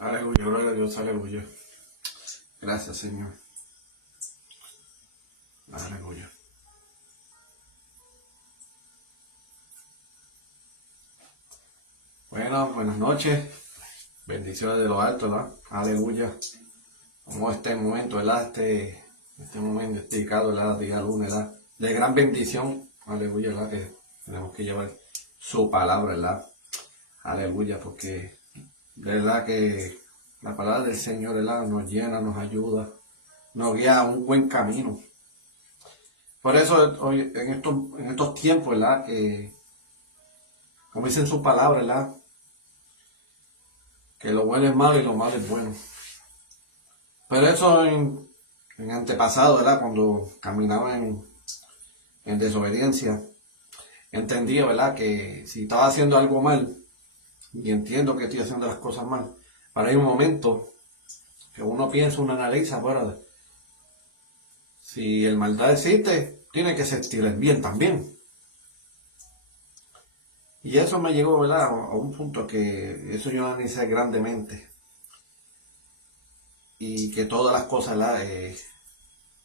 Aleluya, gloria a Dios, aleluya. Gracias, Señor. Aleluya. Bueno, buenas noches. Bendiciones de lo alto, ¿verdad? Aleluya. Como este momento, ¿verdad? Este momento dedicado, ¿verdad? Día lunes, ¿verdad? De gran bendición. Aleluya, ¿verdad? Que tenemos que llevar su palabra, ¿verdad? Aleluya, porque de verdad que la palabra del Señor, ¿verdad? Nos llena, nos ayuda, nos guía a un buen camino. Por eso hoy, en estos tiempos, ¿verdad? Que, como dice en su palabra, ¿verdad? Que lo bueno es malo y lo malo es bueno. Pero eso en antepasado, ¿verdad? Cuando caminaba en desobediencia, entendía, ¿verdad? Que si estaba haciendo algo mal, y entiendo que estoy haciendo las cosas mal, pero hay un momento que uno piensa, uno analiza, bueno, si el maldad existe, tiene que existir el bien también. Y eso me llegó, ¿verdad? A un punto que eso yo analicé grandemente. Y que todas las cosas, ¿verdad?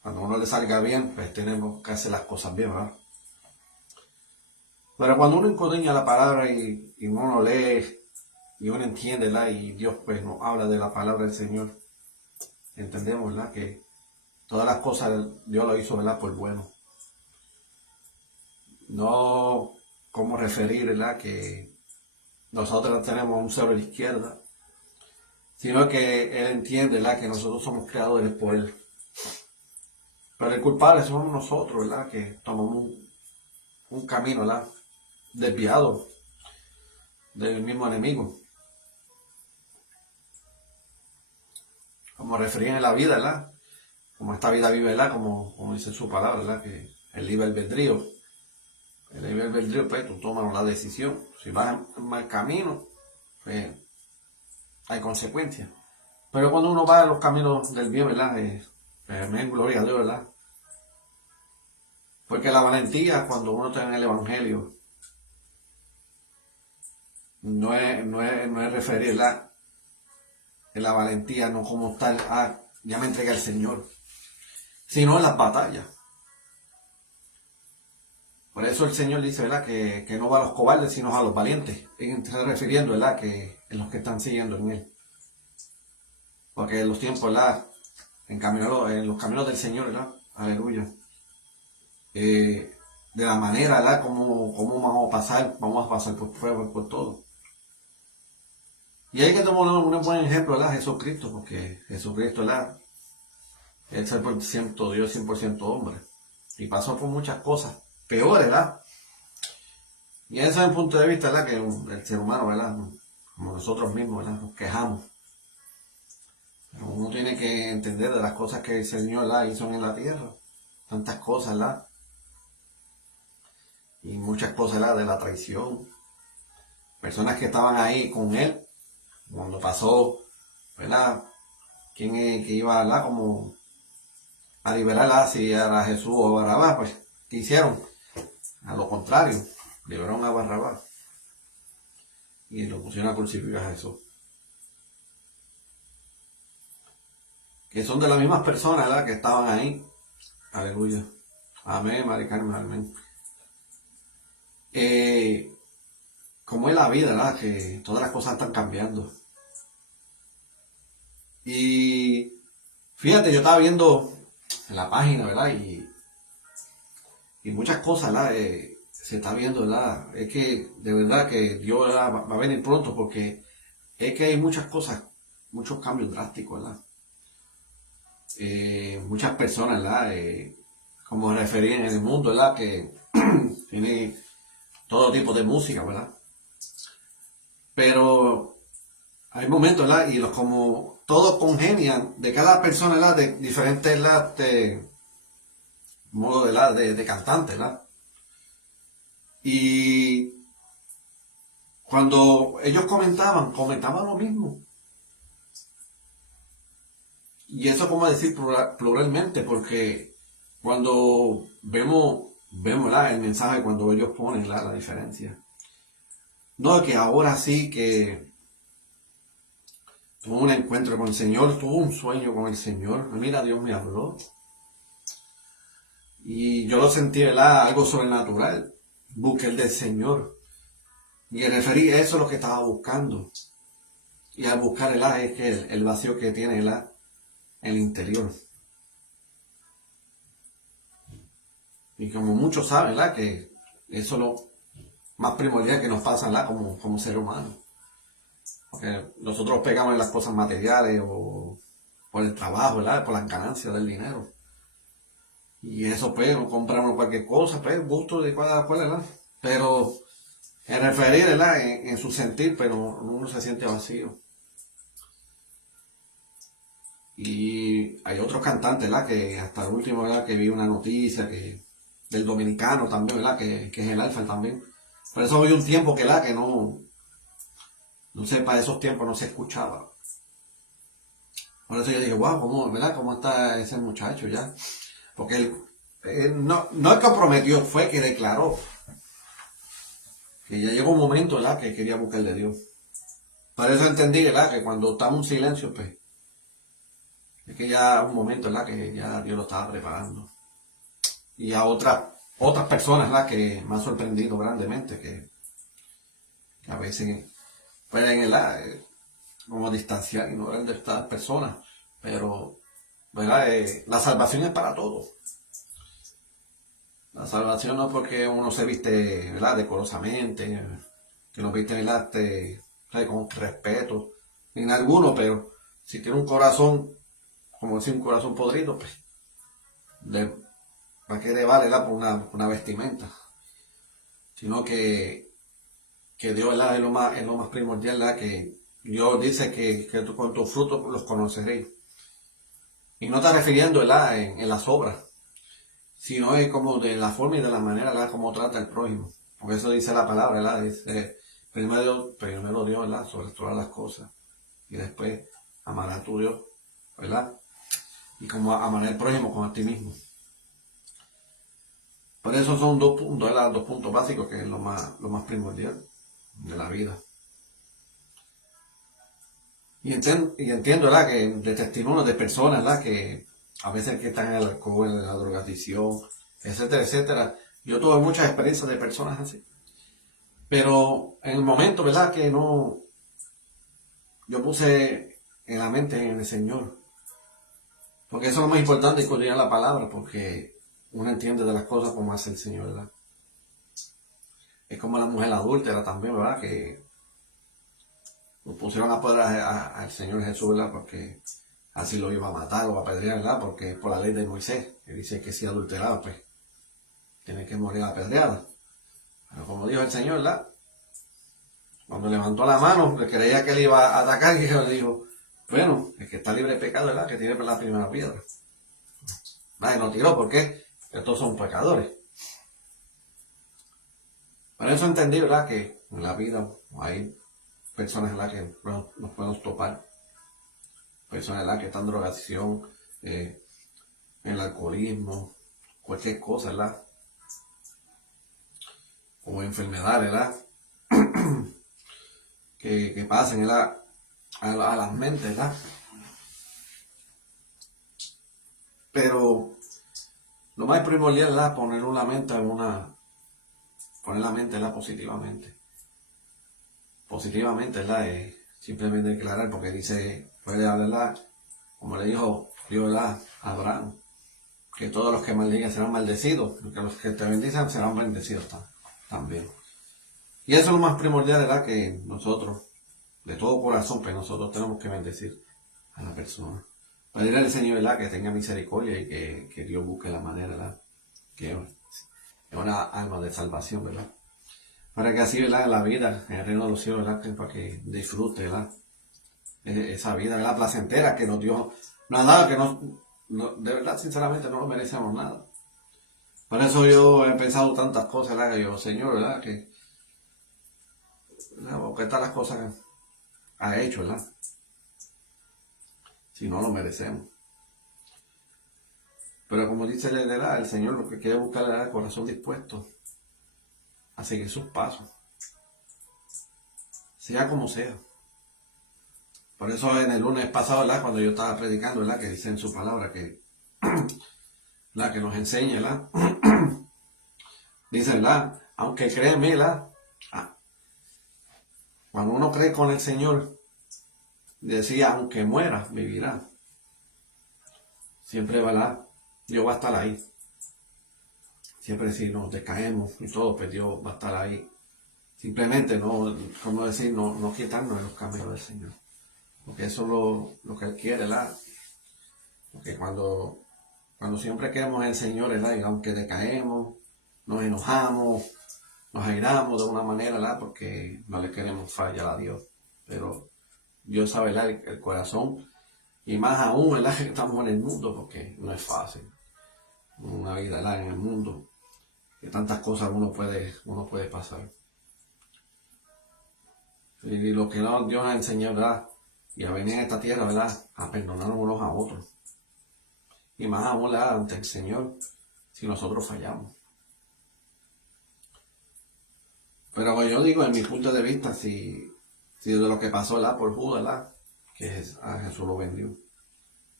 Cuando a uno le salga bien, pues tenemos que hacer las cosas bien, ¿verdad? Pero cuando uno escudriña la palabra y uno lee y uno entiende, ¿verdad? Y Dios pues nos habla de la palabra del Señor, entendemos, ¿verdad? Que todas las cosas Dios lo hizo, ¿verdad? Por bueno. No como referir, ¿verdad? Que nosotros tenemos un cero a la izquierda, sino que Él entiende, ¿verdad? Que nosotros somos creadores por Él. Pero el culpable somos nosotros, ¿verdad? Que tomamos un camino, ¿verdad? Desviado del mismo enemigo. Como referían en la vida, ¿verdad? Como esta vida vive, ¿verdad? Como dice su palabra, ¿verdad? Que el libre albedrío. El libre albedrío, pues tú tomas la decisión. Si vas en mal camino, pues hay consecuencias. Pero cuando uno va a los caminos del bien, ¿verdad? Amén, gloria a Dios, ¿verdad? Porque la valentía, cuando uno está en el Evangelio, no es referir, ¿verdad? En la valentía, no como tal, ya me entregué al Señor, sino en las batallas. Por eso el Señor dice, ¿verdad? Que no va a los cobardes, sino a los valientes. Está refiriendo, ¿verdad? Que en los que están siguiendo en Él. Porque en los tiempos, ¿verdad? En los caminos del Señor, ¿verdad? Aleluya. De la manera, ¿verdad? Cómo vamos a pasar por pruebas, por todo. Y hay que tomar un buen ejemplo, ¿verdad? Jesucristo, porque Jesucristo, ¿verdad? Él es 100% Dios, 100% hombre. Y pasó por muchas cosas peores, ¿verdad? Y ese es el punto de vista, ¿verdad? Que el ser humano, ¿verdad? Como nosotros mismos, ¿verdad? Nos quejamos. Pero uno tiene que entender de las cosas que el Señor, ¿verdad? Hizo en la tierra. Tantas cosas, ¿verdad? Y muchas cosas, ¿verdad? De la traición. Personas que estaban ahí con Él, cuando pasó, ¿verdad? ¿Quién es que iba, ¿verdad? Como a liberarla, si era Jesús o Barrabás, pues, ¿qué hicieron? A lo contrario, liberaron a Barrabás y lo pusieron a crucificar a Jesús. Que son de las mismas personas, ¿verdad? Que estaban ahí. Aleluya. Amén, María Carmen, amén. Como es la vida, ¿verdad? Que todas las cosas están cambiando. Y fíjate, yo estaba viendo en la página, ¿verdad? Y muchas cosas, ¿verdad? Se está viendo, ¿verdad? Es que de verdad que Dios, ¿verdad? Va a venir pronto porque es que hay muchas cosas, muchos cambios drásticos, ¿verdad? Muchas personas, ¿verdad? Como referí en el mundo, ¿verdad? Que tiene todo tipo de música, ¿verdad? Pero hay momentos, ¿verdad? Y como todos congenian de cada persona, ¿verdad? De diferentes, ¿verdad? De modo, ¿verdad? De cantante, ¿verdad? Y cuando ellos comentaban lo mismo. Y eso como decir pluralmente, porque cuando vemos ¿verdad? El mensaje, cuando ellos ponen la diferencia. No, que ahora sí que tuve un encuentro con el Señor, tuve un sueño con el Señor. Mira, Dios me habló. Y yo lo sentí, ¿verdad? Algo sobrenatural. Busqué el del Señor. Y referí a eso a lo que estaba buscando. Y al buscar es que el vacío que tiene en el interior. Y como muchos saben, ¿verdad? Que eso es lo más primordial que nos pasa, ¿verdad? Como ser humano. Porque nosotros pegamos en las cosas materiales o por el trabajo, ¿verdad? Por las ganancias del dinero. Y eso, pues, compramos cualquier cosa, pues, gusto de cada cual, ¿verdad? Pero en referir, ¿verdad? En su sentir, pero uno se siente vacío. Y hay otros cantantes, ¿verdad? Que hasta el último, ¿verdad? Que vi una noticia del dominicano también, ¿verdad? Que es el Alfa también. Por eso hoy un tiempo que no sé, para esos tiempos no se escuchaba. Por eso yo dije, wow, ¿verdad? ¿Cómo está ese muchacho ya? Porque él no es que prometió, fue que declaró que ya llegó un momento, ¿verdad? Que quería buscar de Dios. Por eso entendí, ¿verdad? Que cuando estamos en silencio, pues, es que ya un momento, ¿verdad? Que ya Dios lo estaba preparando. Y a otras personas, ¿verdad? Que me han sorprendido grandemente, que a veces pueden, ¿verdad? Como distanciar y no ver de estas personas. Pero, ¿verdad? La salvación es para todos. La salvación no es porque uno se viste, ¿verdad? Decorosamente, que lo viste, ¿verdad? Con respeto, en alguno, pero si tiene un corazón, como decir, un corazón podrido, pues, ¿para qué le vale, ¿verdad? Por una vestimenta? Sino que Dios, ¿verdad? Es lo más primordial, ¿verdad? Que Dios dice que con tus frutos los conoceréis. Y no está refiriendo, ¿verdad? En las obras, sino es como de la forma y de la manera, ¿verdad? Como trata el prójimo. Porque eso dice la palabra, ¿verdad? Dice, primero Dios, ¿verdad? Sobre todas las cosas. Y después amarás a tu Dios, ¿verdad? Y como amar al prójimo como a ti mismo. Por eso son dos puntos, ¿verdad? Dos puntos básicos que es lo más primordial de la vida. Y entiendo, ¿verdad? Que de testimonios de personas, ¿verdad? Que a veces que están en el alcohol, en la drogadicción, etcétera, etcétera. Yo tuve muchas experiencias de personas así. Pero en el momento, ¿verdad? Que no, yo puse en la mente en el Señor. Porque eso es lo más importante, escudriñar la palabra, porque uno entiende de las cosas como hace el Señor, ¿verdad? Es como la mujer adúltera también, ¿verdad? Que lo pusieron a poder al Señor Jesús, ¿verdad? Porque así lo iba a matar o a apedrear, ¿verdad? Porque por la ley de Moisés, que dice que si adulterado, pues, tiene que morir apedreada. Pero como dijo el Señor, ¿verdad? Cuando levantó la mano, le creía que él iba a atacar, y Dios le dijo, bueno, el que está libre de pecado, ¿verdad? Que tiene la primera piedra. Nadie no tiró, ¿por qué? Estos son pecadores. Por eso entendí, ¿verdad? Que en la vida hay personas, ¿verdad? Que nos podemos topar. Personas, ¿verdad? Que están en drogadicción, en el alcoholismo, cualquier cosa, ¿verdad? O enfermedades, ¿verdad? que pasen, ¿verdad? A las mentes, ¿verdad? Pero lo más primordial, ¿verdad? Poner la mente, ¿verdad? Positivamente. Positivamente, ¿verdad? Simplemente declarar, porque dice, puede ¿verdad? Como le dijo Dios, ¿verdad? A Abraham, que todos los que maldigan serán maldecidos, que los que te bendicen serán bendecidos también. Y eso es lo más primordial, ¿verdad? Que nosotros, de todo corazón, pues nosotros tenemos que bendecir a la persona. Pedirle al Señor, ¿verdad? Que tenga misericordia y que Dios busque la manera, ¿verdad? Que es una alma de salvación, ¿verdad? Para que así, ¿verdad? En la vida, en el reino de los cielos, ¿verdad? Para que disfrute, ¿verdad? Esa vida, ¿verdad? Placentera que nos dio, nos ha dado, que de verdad, sinceramente, no lo merecemos nada. Por eso yo he pensado tantas cosas, ¿verdad? Que yo, Señor, ¿verdad? Porque tal las cosas que ha hecho, ¿verdad? Si no lo merecemos. Pero como dice el Señor, lo que quiere buscar es el corazón dispuesto a seguir sus pasos, sea como sea. Por eso en el lunes pasado, ¿verdad? Cuando yo estaba predicando, ¿verdad? Que dice en su palabra que, ¿verdad? Que nos enseña, ¿verdad? Dice, ¿verdad? Aunque créeme, ¿verdad? Cuando uno cree con el Señor, decía, aunque muera, vivirá. Siempre, ¿verdad? Dios va a estar ahí. Siempre si nos decaemos y todo, pues Dios va a estar ahí. Simplemente no, como decir, no quitarnos de los caminos del Señor. Porque eso es lo que Él quiere, ¿verdad? Porque cuando siempre queremos en el Señor, ¿verdad? Y aunque decaemos, nos enojamos, nos airamos de una manera, ¿verdad? Porque no le queremos fallar a Dios. Pero Dios sabe, ¿verdad? El corazón. Y más aún, ¿verdad? Que estamos en el mundo, porque no es fácil. Una vida, ¿verdad? En el mundo. Que tantas cosas uno puede pasar. Y lo que Dios nos ha enseñado, ¿verdad? Y a venir a esta tierra, ¿verdad? A perdonarnos unos a otros. Y más aún, ¿verdad? Ante el Señor, si nosotros fallamos. Pero yo digo, en mi punto de vista, si de lo que pasó, ¿verdad? Por Judas, ¿verdad? Que a Jesús lo vendió.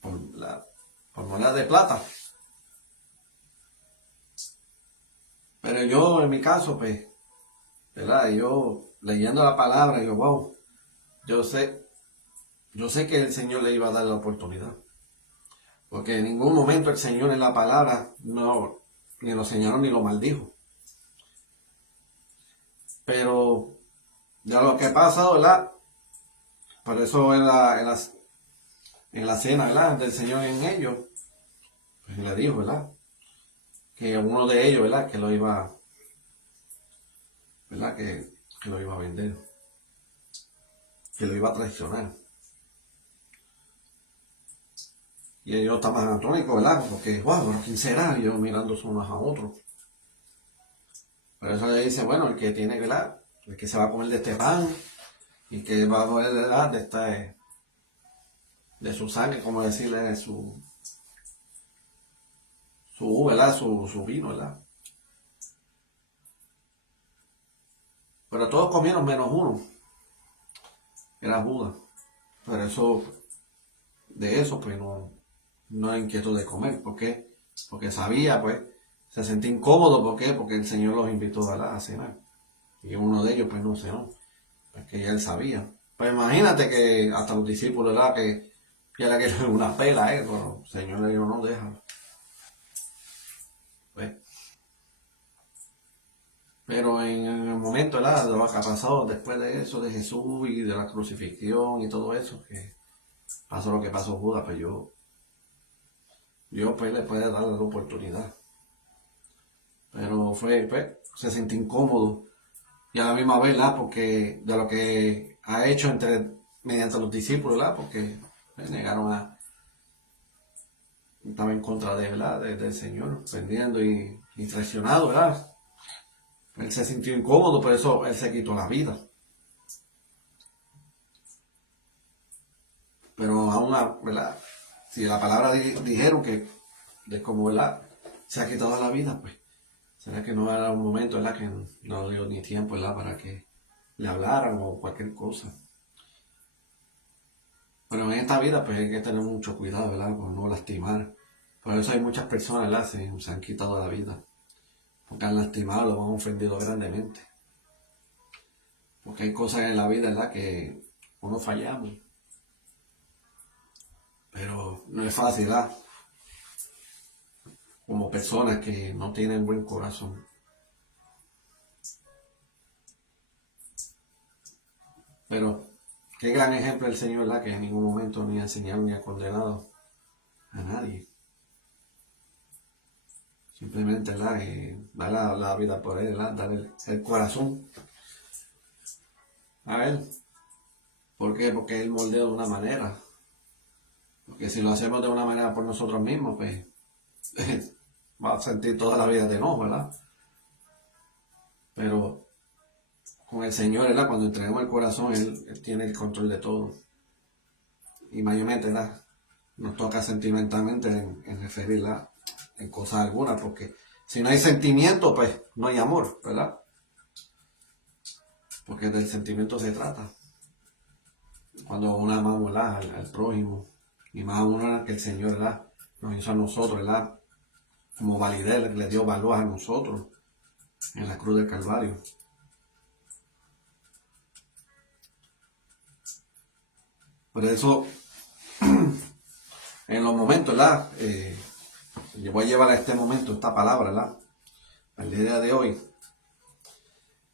Por moneda de plata. Pero yo, en mi caso, pues, ¿verdad? Yo, leyendo la palabra, yo, wow, yo sé que el Señor le iba a dar la oportunidad. Porque en ningún momento el Señor en la palabra no, ni lo señaló ni lo maldijo. Pero de lo que ha pasado, ¿verdad? Por eso en la cena, ¿verdad? Del Señor en ellos, pues le dijo, ¿verdad? Que uno de ellos, ¿verdad? Que lo iba, ¿verdad? Que lo iba a vender. Que lo iba a traicionar. Y ellos estaban atónicos, ¿verdad? Porque, wow, ¿pero quién será? Y yo mirándose unos a otros. Por eso le dice, bueno, el que tiene, ¿verdad? El que se va a comer de este pan y que va a comer, ¿verdad? De su sangre, como decirle, de ¿verdad? Su vino, ¿verdad? Pero todos comieron menos uno, era Judas. Pero eso, de eso, pues no era inquieto de comer. ¿Por qué? Porque sabía, pues, se sentía incómodo. ¿Por qué? Porque el Señor los invitó, ¿verdad? A cenar. Y uno de ellos, pues, no cenó. Porque ya él sabía. Pues imagínate que hasta los discípulos, ¿verdad? Que era que una pela, pero el Señor le dijo, no, déjalo. Pues, pero en el momento, ¿verdad? De lo que ha pasado después de eso, de Jesús y de la crucifixión y todo eso, que pasó lo que pasó Judas, pues Dios pues le puede dar la oportunidad. Pero pues, se sintió incómodo. Y a la misma vez, ¿verdad? Porque de lo que ha hecho mediante los discípulos, ¿verdad? Porque negaron estaba en contra de, ¿verdad? Del Señor, vendiendo y traicionado, ¿verdad? Él se sintió incómodo, por eso él se quitó la vida. Pero aún, ¿verdad? Si la palabra dijeron que de cómo, ¿verdad? Se ha quitado la vida, pues será que no era un momento, ¿verdad? Que no dio ni tiempo, ¿verdad? Para que le hablaran o cualquier cosa. Pero en esta vida, pues hay que tener mucho cuidado, ¿verdad? Por no lastimar. Por eso hay muchas personas, ¿verdad? Se han quitado la vida. Porque han lastimado, lo han ofendido grandemente. Porque hay cosas en la vida, ¿verdad? Que uno fallamos. Pero no es fácil, ¿verdad? Como personas que no tienen buen corazón. Pero qué gran ejemplo el Señor, ¿verdad? Que en ningún momento ni ha enseñado ni ha condenado a nadie. Simplemente, ¿verdad? Da la vida por él, ¿verdad? Dar el corazón a él. ¿Por qué? Porque él moldea de una manera. Porque si lo hacemos de una manera por nosotros mismos, pues va a sentir toda la vida de no, ¿verdad? Pero con el Señor, ¿verdad? Cuando entregamos el corazón, él tiene el control de todo. Y mayormente, ¿verdad? Nos toca sentimentalmente en referirla en cosas algunas, porque si no hay sentimiento, pues no hay amor, ¿verdad? Porque del sentimiento se trata. cuando uno amamos, ¿verdad? Al prójimo, y más uno que el Señor, ¿verdad? Nos hizo a nosotros, ¿verdad? Como validez, le dio valor a nosotros en la cruz del Calvario. Por eso, en los momentos, ¿verdad? Yo voy a llevar a este momento esta palabra, ¿verdad? Al día de hoy.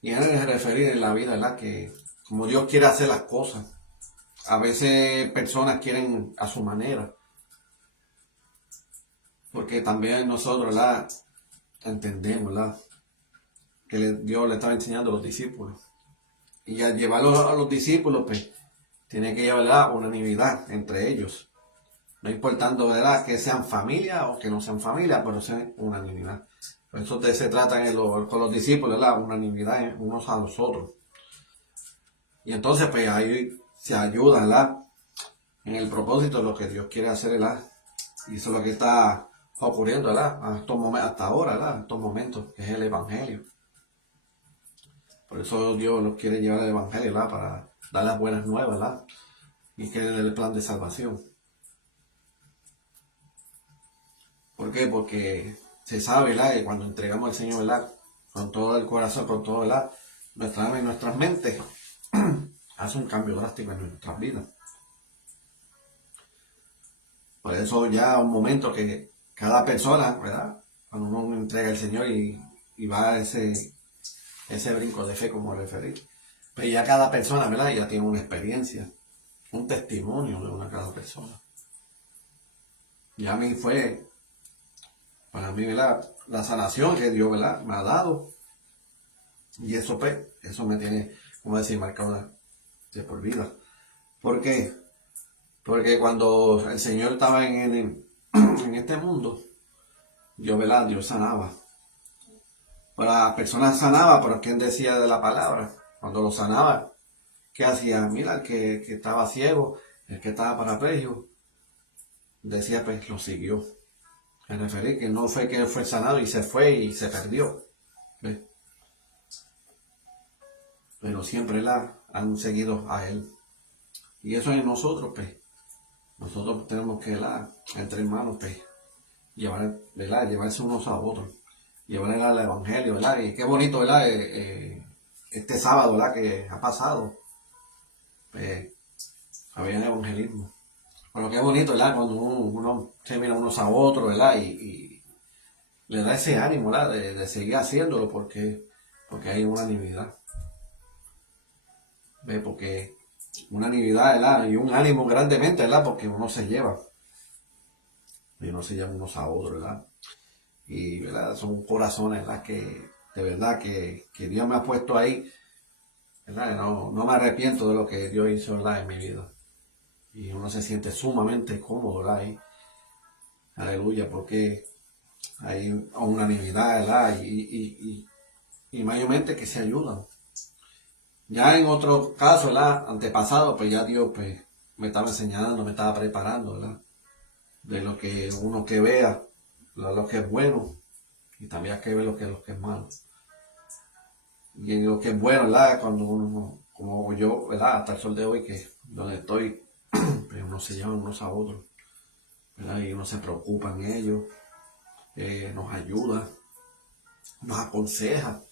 Y es referir en la vida, ¿verdad? Que como Dios quiere hacer las cosas. A veces personas quieren a su manera. Porque también nosotros, ¿verdad? Entendemos, ¿verdad? Que Dios le estaba enseñando a los discípulos. Y al llevarlos a los discípulos, pues, tiene que llevar, ¿verdad? Unanimidad entre ellos. No importando, ¿verdad? Que sean familia o que no sean familia, pero sean unanimidad. Por eso se trata con los discípulos, ¿verdad? Unanimidad unos a los otros. Y entonces, pues, ahí se ayuda, ¿verdad? En el propósito de lo que Dios quiere hacer, ¿verdad? Y eso es lo que está ocurriendo, ¿verdad? Hasta ahora, ¿verdad? Estos momentos, que es el Evangelio. Por eso Dios nos quiere llevar al Evangelio, ¿verdad? Para dar las buenas nuevas, ¿verdad? Y que es el plan de salvación. ¿Por qué? Porque se sabe, ¿verdad? Que cuando entregamos al Señor, ¿verdad? Con todo el corazón, con todo, ¿verdad? Nuestra alma y nuestras mentes, hace un cambio drástico en nuestras vidas. Por eso ya un momento que cada persona, ¿verdad? Cuando uno entrega al Señor y va a ese brinco de fe, como referí, pues ya cada persona, ¿verdad? Ya tiene una experiencia, un testimonio de una cada persona. Ya a mí fue, para mí, ¿verdad? La sanación que Dios, ¿verdad? Me ha dado. Y eso, pues, eso me tiene, como decir, marcado de por vida. ¿Por qué? Porque cuando el Señor estaba en este mundo, Dios, ¿verdad? Dios sanaba. Para las personas sanaba, pero ¿quién decía de la palabra? Cuando lo sanaba, ¿qué hacía? Mira, el que estaba ciego, el que estaba parapléjico, decía, pues lo siguió. Me referí que no fue que él fue sanado y se fue y se perdió. ¿Ves? Pero siempre han seguido a él. Y eso es nosotros, pues. Nosotros tenemos que, entre hermanos, pues, llevarse unos a otros. Llevarle al Evangelio, ¿verdad? Y qué bonito, ¿verdad? Este sábado, ¿verdad? Que ha pasado. Pues, había el evangelismo. Pero qué bonito, ¿verdad? Cuando uno se mira unos a otros, ¿verdad? Y le da ese ánimo, ¿verdad? De seguir haciéndolo porque hay unanimidad. ¿Ves? Porque unanimidad, ¿verdad? Y un ánimo grandemente, ¿verdad? Porque uno se lleva. Y uno se lleva unos a otros, ¿verdad? Y, ¿verdad? Son corazones, ¿verdad? Que de verdad que Dios me ha puesto ahí, ¿verdad? No me arrepiento de lo que Dios hizo, ¿verdad? En mi vida. Y uno se siente sumamente cómodo, ¿verdad? Ahí. Aleluya, porque hay unanimidad, ¿verdad? Y mayormente que se ayudan. Ya en otro caso, ¿verdad? Antepasado, pues ya Dios pues, me estaba enseñando, me estaba preparando, ¿verdad? De lo que uno que vea, lo que es bueno, y también hay que ver lo que es malo. Y en lo que es bueno, ¿verdad? Cuando uno, como yo, ¿verdad? Hasta el sol de hoy, que donde estoy, pues uno se llama unos a otros, ¿verdad? Y uno se preocupa en ellos, nos ayuda, nos aconseja.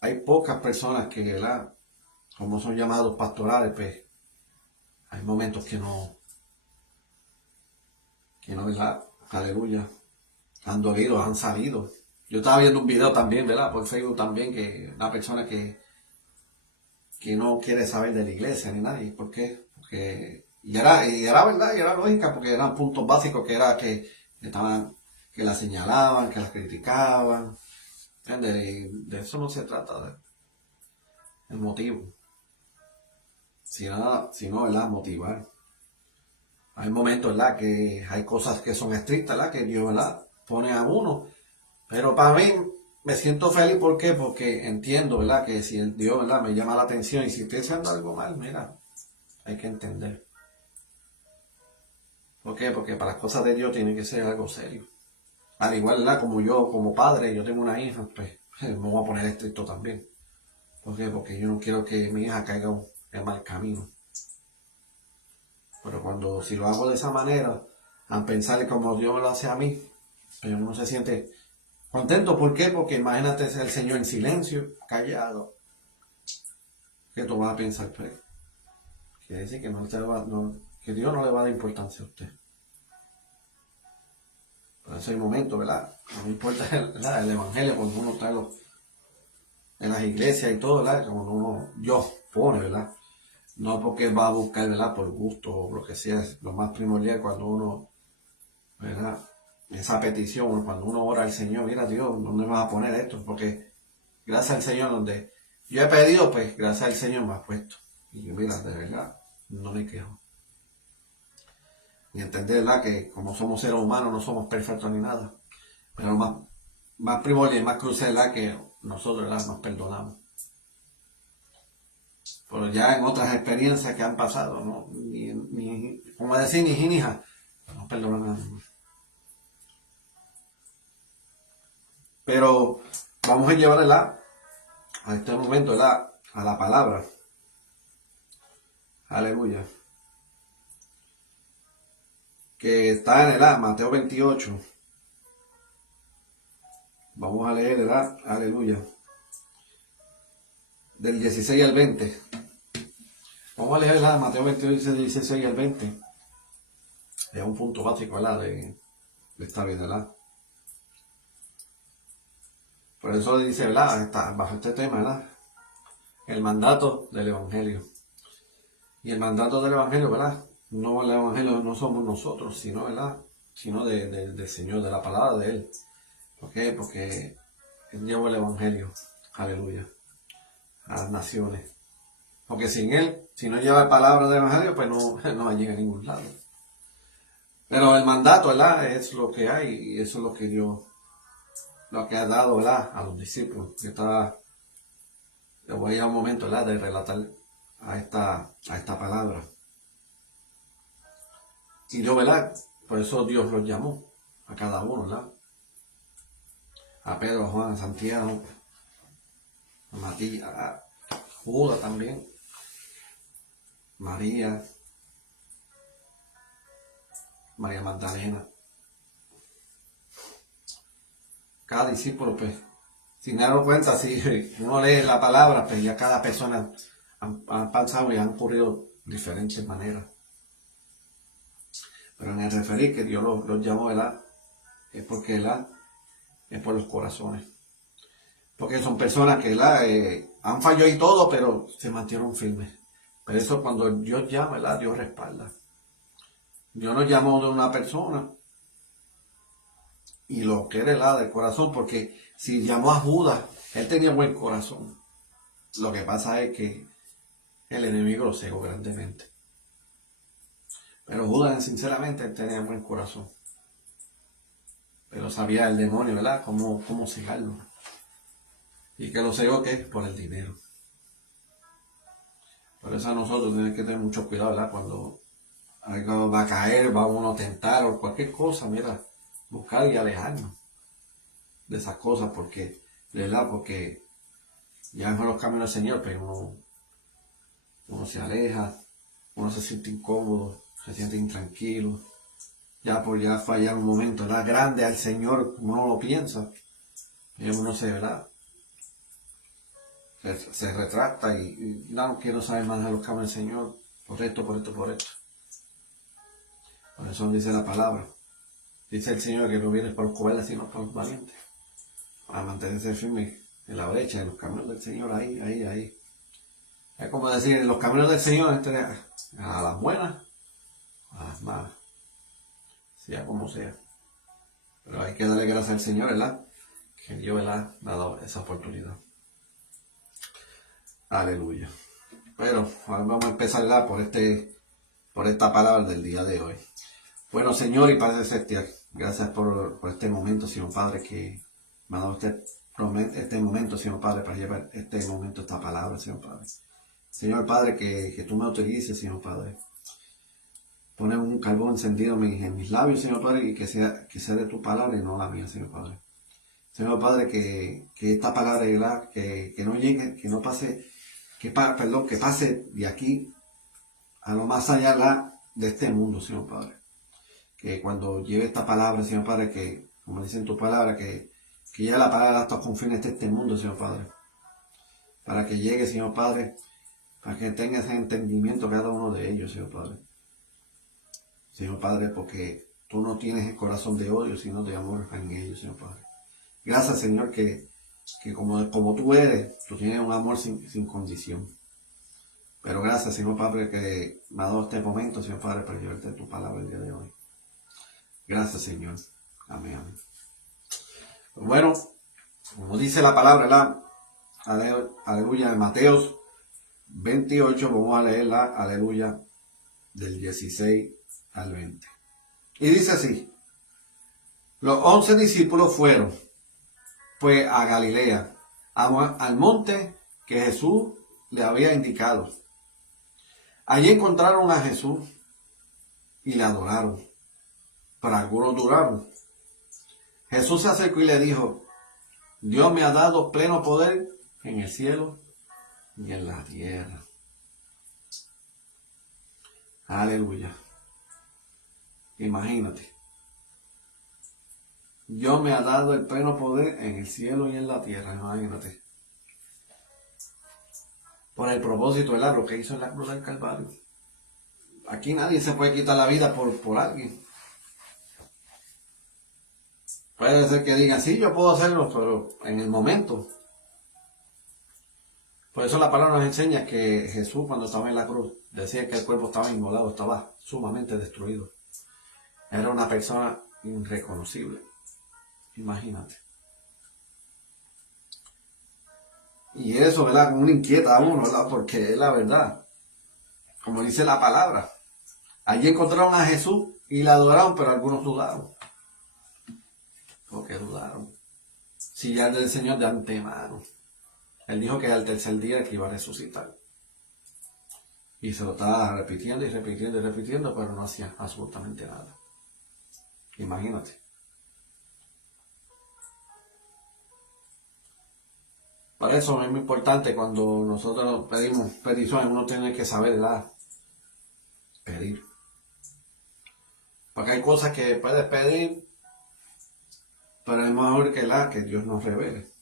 Hay pocas personas que, ¿verdad? Como son llamados pastorales, pues hay momentos que no, ¿verdad? Aleluya, han dolido, han salido. Yo estaba viendo un video también, ¿verdad? Por Facebook también, que una persona que no quiere saber de la iglesia ni nadie. ¿Por qué? Porque, y era verdad, y era lógica, porque eran puntos básicos que era que la señalaban, que la criticaban. ¿Entiendes? Y de eso no se trata, el motivo. Sino, ¿verdad? Motivar. Hay momentos, ¿verdad? Que hay cosas que son estrictas, ¿verdad? Que Dios, ¿verdad? Pone a uno. Pero para mí, me siento feliz, ¿por qué? Porque entiendo, ¿verdad? Que si el Dios, ¿verdad? Me llama la atención y si estoy haciendo algo mal, mira, hay que entender. ¿Por qué? Porque para las cosas de Dios tiene que ser algo serio. Al igual, ¿verdad? Como yo, como padre, yo tengo una hija, pues me voy a poner estricto también. ¿Por qué? Porque yo no quiero que mi hija caiga en mal camino. Pero si lo hago de esa manera, a pensar como Dios me lo hace a mí, pero uno se siente contento. ¿Por qué? Porque imagínate ser el Señor en silencio, callado. ¿Qué tú vas a pensar, pues? Quiere decir que, que Dios no le va a dar importancia a usted. Por eso hay momentos, ¿verdad? No importa el evangelio cuando uno está en las iglesias y todo, ¿verdad? Cuando Dios pone, ¿verdad? No porque va a buscar, ¿verdad? Por gusto o lo que sea, es lo más primordial cuando uno, ¿verdad? Esa petición, cuando uno ora al Señor, mira Dios, ¿dónde me vas a poner esto? Porque gracias al Señor, donde yo he pedido, pues gracias al Señor me ha puesto. Y yo, mira, de verdad, no me quejo. Y entender, ¿verdad? Que como somos seres humanos, no somos perfectos ni nada. Pero más primordial y más crucial, ¿verdad? Que nosotros, ¿verdad? Nos perdonamos. Pero ya en otras experiencias que han pasado, ¿no? Como decir, ni hija, no perdonan a nadie. Pero vamos a llevarla a este momento, ¿verdad? A la palabra. Aleluya. Que está en el Mateo 28. Vamos a leer, ¿verdad? Aleluya. Del 16 al 20. Vamos a leer, ¿verdad? Mateo 28, del 16 al 20. Es un punto básico, ¿verdad? De esta vida, ¿verdad? Por eso dice, ¿verdad? Bajo este tema, ¿verdad? El mandato del Evangelio. Y el mandato del Evangelio, ¿verdad? No, el Evangelio no somos nosotros, sino, ¿verdad? Sino del Señor, de la palabra de Él. ¿Por qué? Porque Él llevó el Evangelio, aleluya, a las naciones. Porque sin Él, si no lleva palabra del Evangelio, pues no llega a ningún lado. Pero el mandato, ¿verdad? Es lo que hay y eso es lo que Dios, lo que ha dado, ¿verdad? A los discípulos. Le voy a ir a un momento, ¿verdad? De relatar a esta palabra. Y Dios, ¿verdad? Por eso Dios los llamó a cada uno, ¿verdad? A Pedro, a Juan, a Santiago, a Matías, a Judas también, María Magdalena. Cada discípulo, pues, sin darnos cuenta, si uno lee la palabra, pues ya cada persona han pasado y han ocurrido diferentes maneras. Pero en el referir que Dios los llamó, ¿verdad? Es porque, ¿verdad? Es por los corazones. Porque son personas que, ¿verdad? Han fallado y todo, pero se mantuvieron firmes. Pero eso cuando Dios llama, ¿verdad? Dios respalda. Dios nos llamó de una persona y lo quiere, ¿verdad? Del corazón, porque si llamó a Judas, él tenía buen corazón. Lo que pasa es que el enemigo lo cegó grandemente. Pero Judas, sinceramente, él tenía buen corazón. Pero sabía el demonio, ¿verdad? Cómo cegarlo. Y que lo cegó, ¿qué? Por el dinero. Por eso nosotros tenemos que tener mucho cuidado, ¿verdad? Cuando algo va a caer, va uno a tentar o cualquier cosa, mira, buscar y alejarnos de esas cosas, porque, ¿verdad? Porque ya en los caminos del Señor, pero uno se aleja, uno se siente incómodo, se siente intranquilo, ya por ya fallar un momento, ¿verdad? Grande al Señor, uno no lo piensa, y uno ¿verdad? Se retracta y no quiero saber más de los caminos del Señor, por esto. Por eso dice la palabra. Dice el Señor que no viene por los cobardes, sino por los valientes. Para mantenerse firme en la brecha, en los caminos del Señor, ahí. Es como decir, en los caminos del Señor, a las buenas, a las malas. Sea como sea. Pero hay que darle gracias al Señor, ¿verdad? Que Dios, ¿verdad? Me ha dado esa oportunidad. Aleluya. Pero ahora vamos a empezar, ¿verdad? Por esta palabra del día de hoy. Bueno, Señor y Padre Celestial, gracias por este momento, Señor Padre, que me ha dado este momento, Señor Padre, para llevar esta palabra, Señor Padre. Señor Padre, que tú me autorices, Señor Padre. Poner un carbón encendido en mis labios, Señor Padre, y que sea de tu palabra y no la mía, Señor Padre. Señor Padre, que esta palabra, ¿verdad? Que no llegue, que no pase, que pase de aquí a lo más allá, ¿verdad? De este mundo, Señor Padre. Que cuando lleve esta palabra, Señor Padre, que, como dice en tu palabra, que ya la palabra hasta los confines de este mundo, Señor Padre. Para que llegue, Señor Padre, para que tenga ese entendimiento cada uno de ellos, Señor Padre. Señor Padre, porque tú no tienes el corazón de odio, sino de amor en ellos, Señor Padre. Gracias, Señor, que como tú eres, tú tienes un amor sin condición. Pero gracias, Señor Padre, que me ha dado este momento, Señor Padre, para llevarte tu palabra el día de hoy. Gracias, Señor. Amén, amén. Bueno, como dice la palabra, aleluya, en Mateos 28, vamos a leerla, aleluya, del 16 al 20. Y dice así: los 11 discípulos fueron, pues, a Galilea, al monte que Jesús le había indicado. Allí encontraron a Jesús y le adoraron, pero algunos dudaron. Jesús se acercó y le dijo: Dios me ha dado pleno poder en el cielo y en la tierra. Aleluya. Imagínate. Dios me ha dado el pleno poder en el cielo y en la tierra. Imagínate. Por el propósito, ¿verdad? Lo que hizo en la cruz del Calvario. Aquí nadie se puede quitar la vida por alguien. Puede ser que digan, sí, yo puedo hacerlo, pero en el momento. Por eso la palabra nos enseña que Jesús, cuando estaba en la cruz, decía que el cuerpo estaba inmolado, estaba sumamente destruido. Era una persona irreconocible. Imagínate. Y eso, ¿verdad? Como una inquieta a uno, ¿verdad? Porque es la verdad. Como dice la palabra. Allí encontraron a Jesús y le adoraron, pero algunos dudaron. ¿Por qué dudaron? Si ya es del Señor de antemano. Él dijo que al tercer día que iba a resucitar. Y se lo estaba repitiendo y repitiendo y repitiendo, pero no hacía absolutamente nada. Imagínate. Por eso es muy importante cuando nosotros pedimos peticiones, uno tiene que saber pedir. Porque hay cosas que puedes pedir, pero es mejor que Dios nos revele.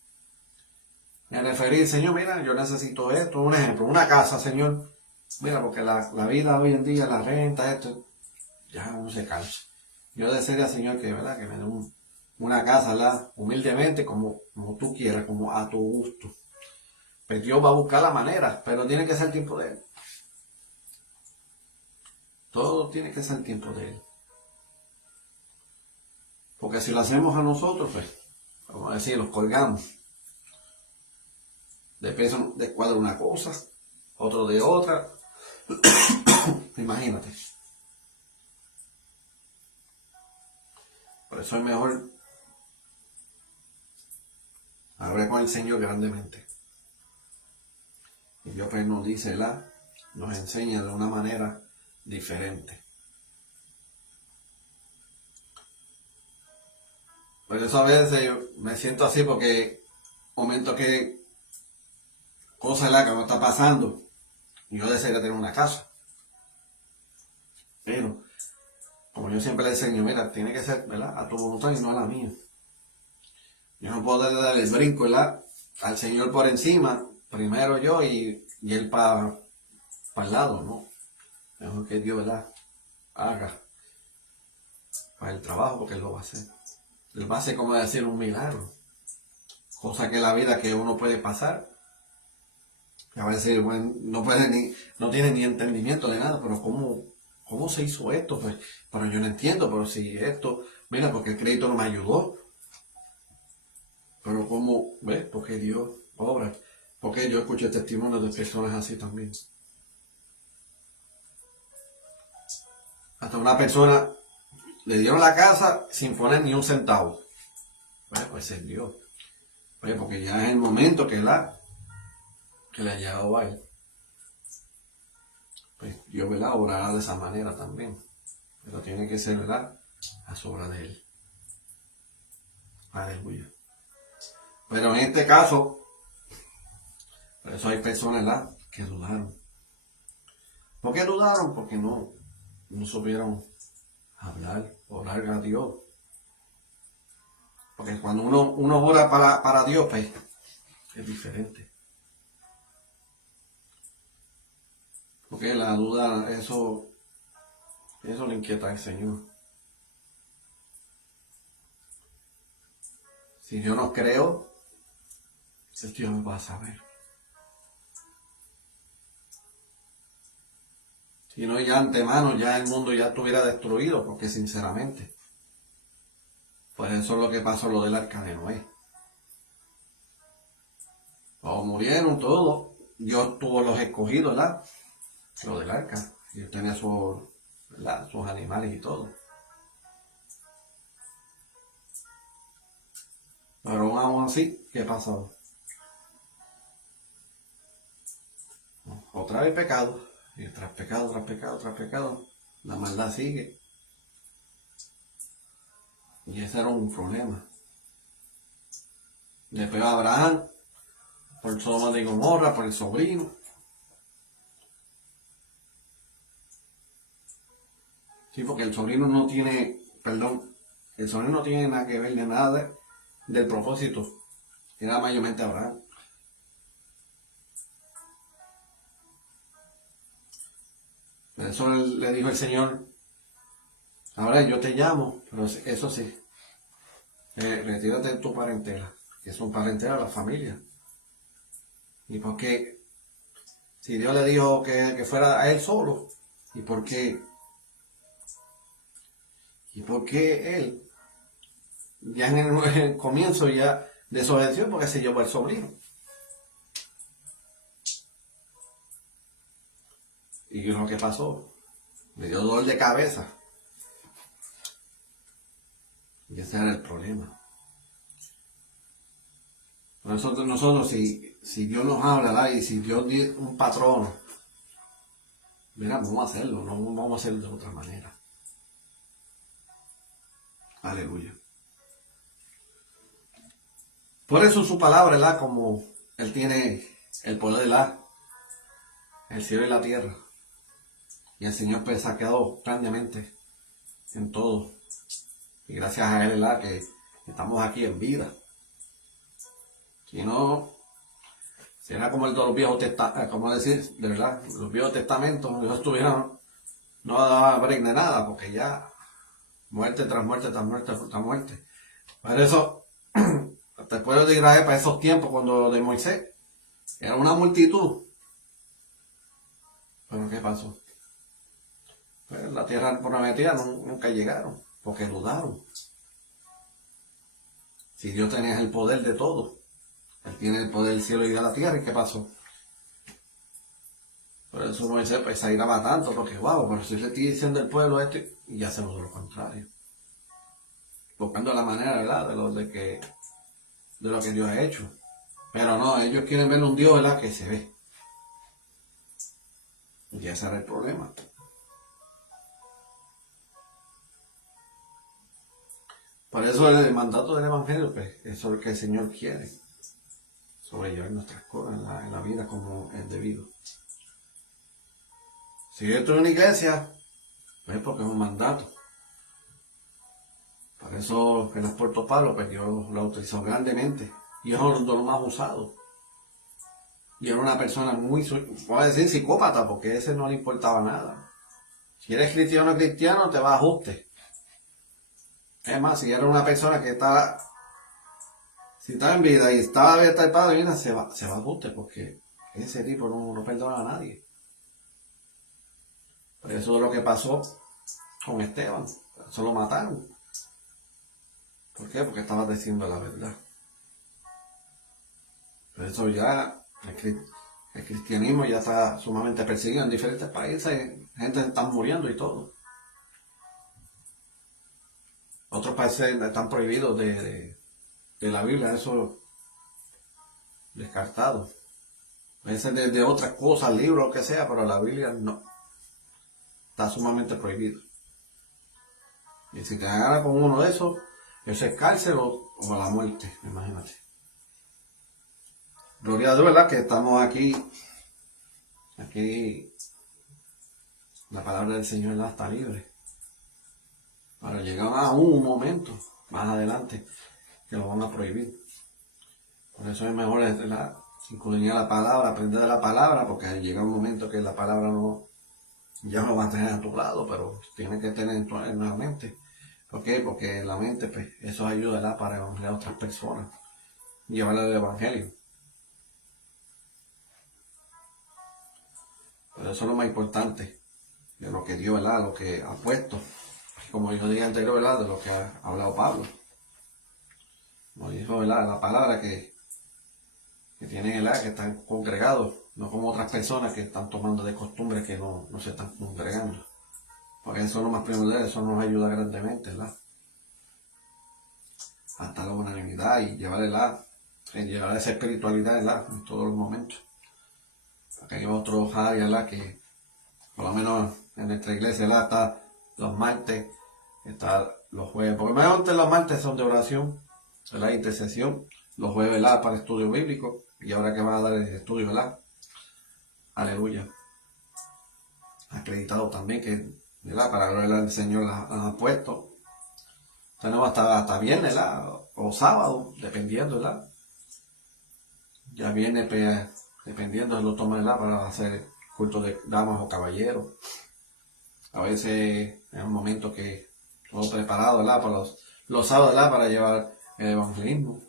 Me referí, Señor, mira, yo necesito esto, un ejemplo, una casa, Señor. Mira, porque la vida hoy en día, la renta, esto, ya uno se cansa. Yo desearía, Señor, ¿verdad? Que me dé una casa, ¿verdad? Humildemente, como tú quieras, como a tu gusto. Pues Dios va a buscar la manera, pero tiene que ser el tiempo de Él. Todo tiene que ser el tiempo de Él. Porque si lo hacemos a nosotros, pues, vamos a decir, los colgamos. De peso de cuadro una cosa, otro de otra. Imagínate. Por eso es mejor hablar con el Señor grandemente. Y Dios pues nos dice, nos enseña de una manera diferente. Por eso a veces yo me siento así porque momento que cosas que no está pasando, yo desearía tener una casa. Pero, como yo siempre le enseño, mira, tiene que ser, ¿verdad? A tu voluntad y no a la mía. Yo no puedo darle el brinco, ¿verdad? Al Señor por encima, primero yo y Él para el lado, ¿no? Mejor que Dios, ¿verdad? Haga para el trabajo, porque Él lo va a hacer. Él va a hacer, como decir, un milagro. Cosa que la vida que uno puede pasar, que a veces bueno, no tiene ni entendimiento de nada, pero ¿cómo se hizo esto? Pues, pero yo no entiendo, pero si esto, mira, porque el crédito no me ayudó. Pero ¿cómo? ¿Ves? Porque Dios obra. Porque yo escuché testimonios de personas así también. Hasta una persona le dieron la casa sin poner ni un centavo. Bueno, pues es Dios. Pues porque ya es el momento que le ha llegado a él. Pues Dios, ¿verdad? Obrará de esa manera también. Pero tiene que ser, ¿verdad? A sobra de él. Aleluya. Pero en este caso, por eso hay personas que dudaron. ¿Por qué dudaron? Porque no supieron hablar, orar a Dios. Porque cuando uno ora para Dios, pues es diferente. Porque la duda, eso le inquieta al Señor. Si yo no creo, Dios me va a saber. Si no, ya antemano, ya el mundo ya estuviera destruido, porque sinceramente, pues eso es lo que pasó lo del arca de Noé. O murieron todos, Dios tuvo los escogidos, ¿verdad? Lo del arca, y él tenía sus animales y todo. Pero aún así, ¿qué pasó? Otra vez pecado. Y tras pecado, la maldad sigue. Y ese era un problema. Después Abraham, por Sodoma y Gomorra, por el sobrino. Sí, porque el sobrino no tiene nada que ver de nada del propósito. Era mayormente Abraham. Por eso le dijo el Señor, ahora yo te llamo, pero eso sí, retírate de tu parentela, que son parentela la familia. ¿Y por qué? Si Dios le dijo que fuera a él solo, ¿y por qué? ¿Y por qué él, ya en el comienzo, ya desobedeció porque se llevó al sobrino? ¿Y lo que pasó? Le dio dolor de cabeza. Y ese era el problema. Nosotros si Dios nos habla, ¿verdad? Y si Dios dice un patrono, mira, vamos a hacerlo, no vamos a hacerlo de otra manera. Aleluya. Por eso su palabra, ¿verdad? Como Él tiene el poder de el cielo y la tierra. Y el Señor pues ha quedado grandemente en todo. Y gracias a Él, ¿verdad? Que estamos aquí en vida. Si no, será como el de los viejos testamentos, como decir, de verdad, los viejos testamentos, Dios estuvieran, no daba break de nada, porque ya muerte tras muerte, tras muerte, tras muerte. Por eso, hasta el pueblo de Israel, para esos tiempos, cuando de Moisés, era una multitud. Pero ¿qué pasó? Pues la tierra prometida nunca llegaron, porque dudaron. Si Dios tenía el poder de todo, Él tiene el poder del cielo y de la tierra, ¿y qué pasó? Por eso Moisés pues se iraba tanto, porque wow, pero si le estoy diciendo al pueblo esto, y ya hacemos lo contrario. Buscando la manera, ¿verdad? De lo que Dios ha hecho. Pero no, ellos quieren ver un Dios, ¿verdad? Que se ve. Y ese era el problema. Por eso el mandato del Evangelio, pues, eso es lo que el Señor quiere. Sobrellevar nuestras cosas en la vida como es debido. Si yo estoy en una iglesia, pues porque es un mandato. Por eso el apóstol Pablo, pues Dios lo utilizó grandemente. Y es uno de los más usados. Y era una persona muy, voy a decir psicópata, porque a ese no le importaba nada. Si eres cristiano o cristiano, te va a ajuste. Es más, si era una persona que estaba, si estaba en vida y estaba abierta al Padre, mira, se va a ajuste, porque ese tipo no perdona a nadie. Por eso es lo que pasó con Esteban. Eso lo mataron. ¿Por qué? Porque estaba diciendo la verdad. Por eso ya el cristianismo ya está sumamente perseguido en diferentes países. Gente está muriendo y todo. Otros países están prohibidos de la Biblia, eso descartado. A veces de otras cosas, libros, lo que sea, pero la Biblia no. Está sumamente prohibido. Y si te agarras con uno de esos, eso es cárcel o la muerte, imagínate. gloria a Dios, ¿verdad? Que estamos aquí, la palabra del Señor, ¿verdad? Está libre. Ahora llega a un momento más adelante que lo van a prohibir. Por eso es mejor escudriñar la palabra, aprender de la palabra, porque llega un momento que la palabra ya no va a tener a tu lado, pero tiene que tener en la mente. ¿Por qué? Porque en la mente, pues, eso ayudará para evangelizar a otras personas, llevarle el evangelio. Pero eso es lo más importante, de lo que Dios, ¿verdad? Lo que ha puesto. Como yo dije anterior, ¿verdad? De lo que ha hablado Pablo. Como dijo, ¿verdad? La palabra que tienen, ¿verdad? Que están congregados, no como otras personas que están tomando de costumbre que no se están congregando. Porque eso es lo más primordial, eso nos ayuda grandemente, ¿verdad? Hasta la unanimidad y llevar esa espiritualidad, ¿verdad? En todos los momentos. Acá hay otros áreas, ¿verdad? Que por lo menos en nuestra iglesia, ¿verdad? Está los martes, está los jueves, porque antes los martes son de oración, ¿verdad? Intercesión, los jueves, ¿verdad? Para estudio bíblico, y ahora que van a dar el estudio, ¿verdad? Aleluya. Acreditado también que, ¿verdad? Para gloria al Señor han puesto. Tenemos hasta viernes, ¿verdad? O sábado, dependiendo, ¿verdad? Ya viene, pues, dependiendo de lo toman, ¿verdad? Para hacer culto de damas o caballeros. A veces es un momento que todo preparado, ¿verdad? Para los sábados, ¿verdad? Para llevar el evangelismo.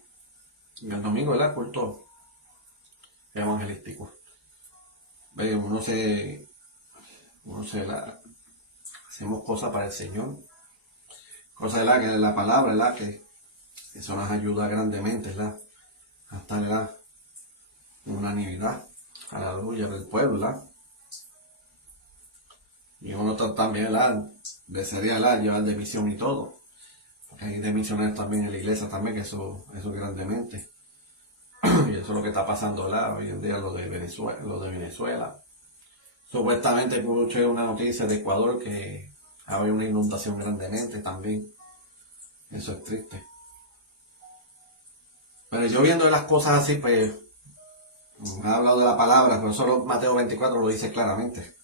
Y el domingo, ¿verdad? Culto evangelístico. Ve, ¿verdad? Hacemos cosas para el Señor. Cosas, ¿verdad? Que la palabra, ¿verdad? Que eso nos ayuda grandemente, ¿verdad? Hasta, ¿verdad? Unanimidad. Aleluya del pueblo, ¿verdad? Y uno también, ¿verdad? Desearía, ¿verdad? Llevar de misión y todo. Porque hay de misioneros también en la iglesia también, que eso grandemente. Y eso es lo que está pasando, ¿verdad? Hoy en día lo de Venezuela. Supuestamente escuché una noticia de Ecuador que había una inundación grandemente también. Eso es triste. Pero yo viendo las cosas así, pues, me ha hablado de la palabra, pero solo Mateo 24 lo dice claramente.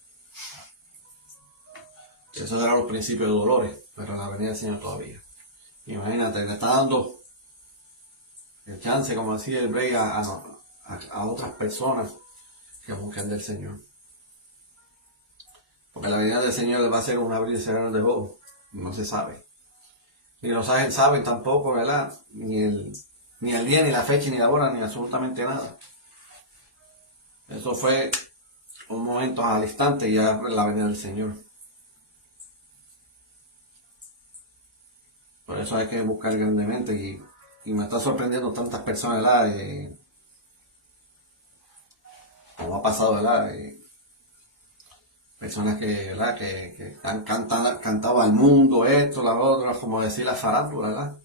Eso era los principios de dolores, pero la venida del Señor todavía. Imagínate, le está dando el chance, como decía el rey, a otras personas que busquen del Señor. Porque la venida del Señor va a ser un abrir y cerrar de ojos. No se sabe. Ni los ángeles saben tampoco, ¿verdad? Ni el día, ni la fecha, ni la hora, ni absolutamente nada. Eso fue un momento al instante y ya la venida del Señor. Por eso hay que buscar grandemente y me está sorprendiendo tantas personas, ¿verdad? Como ha pasado, ¿verdad? Personas que, ¿verdad? Que han cantado al mundo, esto, la otra, como decir la farándula, ¿verdad?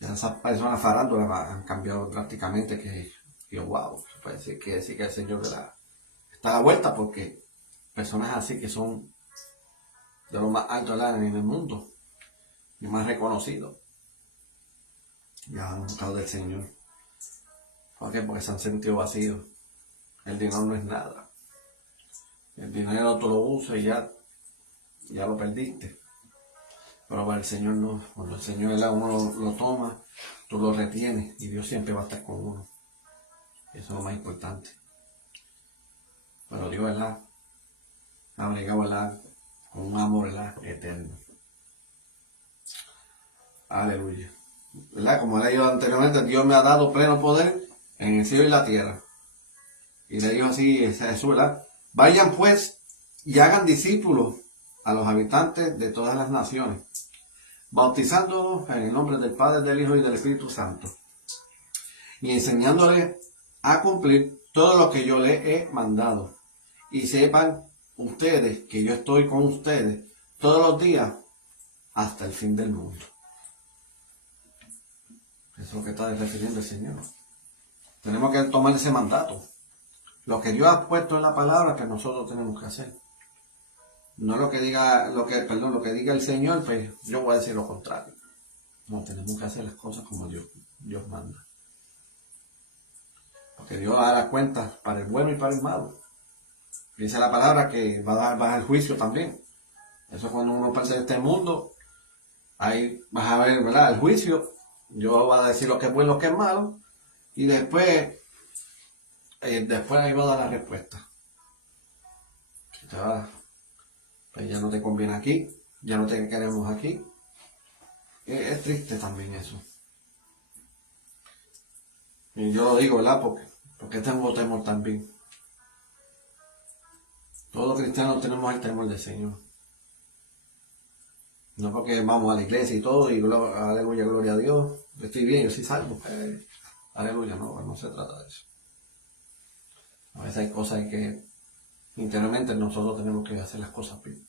Ya esas personas farándulas han cambiado drásticamente, que yo, wow, se puede decir que el Señor, ¿verdad? Está a la vuelta, porque personas así que son de lo más alto, ¿verdad? En el mundo y más reconocidos, ya han buscado del Señor. ¿Por qué? Porque se han sentido vacíos. El dinero no es nada. El dinero tú lo usas y ya lo perdiste. Pero para el Señor no. Cuando el Señor, ¿verdad? Uno lo toma, tú lo retienes y Dios siempre va a estar con uno. Eso es lo más importante. Pero Dios, ¿verdad? Ha bregado, ¿verdad? Con un amor, ¿verdad? Eterno. Aleluya. ¿Verdad? Como he leído anteriormente, Dios me ha dado pleno poder en el cielo y la tierra. Y le dijo así a Jesús, ¿verdad? Vayan pues y hagan discípulos a los habitantes de todas las naciones, bautizándolos en el nombre del Padre, del Hijo y del Espíritu Santo, y enseñándoles a cumplir todo lo que yo les he mandado. Y sepan ustedes que yo estoy con ustedes todos los días hasta el fin del mundo. Eso es lo que está refiriendo el Señor. Tenemos que tomar ese mandato. Lo que Dios ha puesto en la palabra que nosotros tenemos que hacer. No lo que diga, lo que diga el Señor, pues yo voy a decir lo contrario. No, tenemos que hacer las cosas como Dios manda. Porque Dios va a dar cuenta para el bueno y para el malo. Dice la palabra que va a dar el juicio también. Eso cuando uno parte de este mundo, ahí vas a ver, ¿verdad? El juicio. Dios va a decir lo que es bueno y lo que es malo. Y después ahí va a dar la respuesta. Si te va, pues ya no te conviene aquí, ya no te queremos aquí. Es triste también eso. Y yo lo digo, ¿verdad? Porque tengo temor también. Todos los cristianos tenemos el temor del Señor. No porque vamos a la iglesia y todo, y aleluya, gloria a Dios. Estoy bien, yo soy salvo. Aleluya, no se trata de eso. A veces hay cosas que interiormente nosotros tenemos que hacer las cosas bien.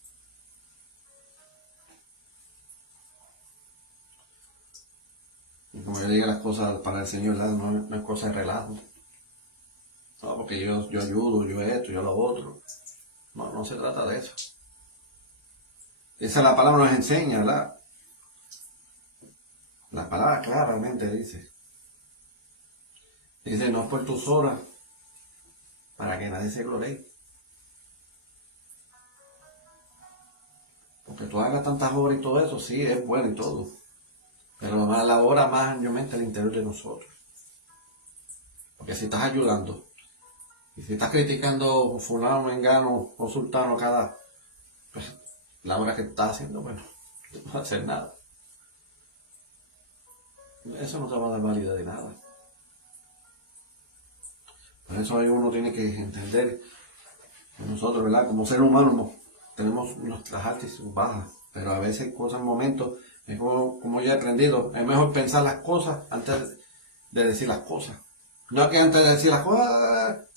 Y como yo digo, las cosas para el Señor, ¿verdad? No es cosa de relajo. No, porque yo ayudo, yo esto, yo lo otro. No se trata de eso. Esa la palabra nos enseña, ¿verdad? La palabra claramente dice, no es por tus obras para que nadie se gloríe. Porque tú hagas tantas obras y todo eso, sí, es bueno y todo. Pero la obra más mayormente al interior de nosotros. Porque si estás ayudando, y si estás criticando fulano, mengano o sultano pues la obra que estás haciendo, bueno, no vas a hacer nada. Eso no te va a dar validez de nada. Por eso ahí uno tiene que entender que nosotros, ¿verdad? Como seres humanos tenemos nuestras altas y sus bajas, pero a veces cosas, momentos, es como yo he aprendido, es mejor pensar las cosas antes de decir las cosas. No que antes de decir las cosas,